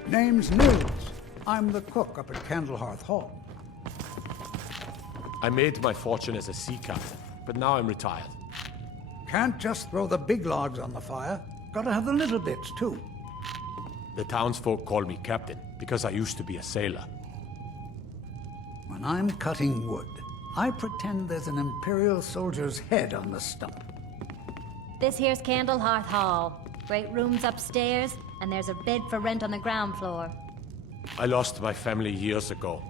Name's Nils. I'm the cook up at Candlehearth Hall. I made my fortune as a sea captain, but now I'm retired. Can't just throw the big logs on the fire. Gotta have the little bits, too. The townsfolk call me captain, because I used to be a sailor. When I'm cutting wood, I pretend there's an Imperial soldier's head on the stump. This here's Candlehearth Hall. Great rooms upstairs, and there's a bed for rent on the ground floor. I lost my family years ago.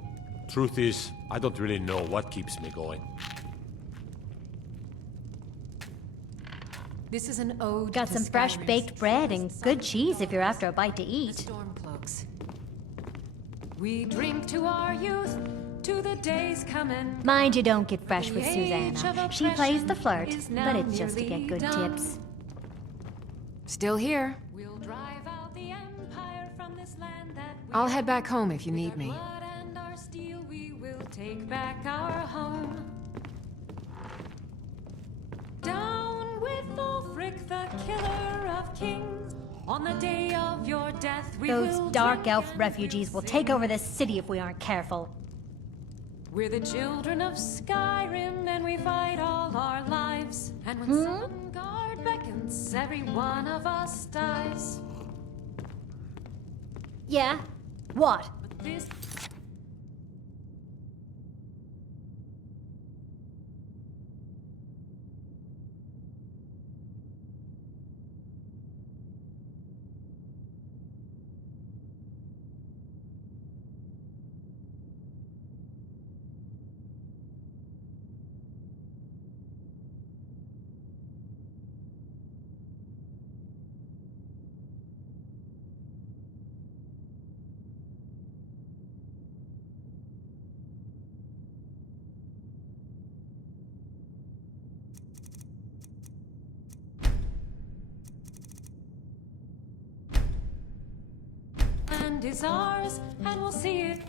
Truth is, I don't really know what keeps me going. This is an ode Got to some fresh Skyrim's baked bread and good cheese if you're after a bite to eat. Stormcloaks. We drink to our youth, to the days coming. Mind you don't get fresh with The age Susanna. of She plays the flirt, is but now it's just to get nearly good done. tips. Still here. We'll drive out the empire from this land that I'll head back home if you need me. And our steel we will take back our home. Down with Ulfric, the killer of kings. On the day of your death we will Those dark drink elf refugees will take over this city if we aren't careful. We're the children of Skyrim, and we fight all our lives. And when Sovngarde beckons, every one of us dies. Yeah? What? But this... is ours, and we'll see it.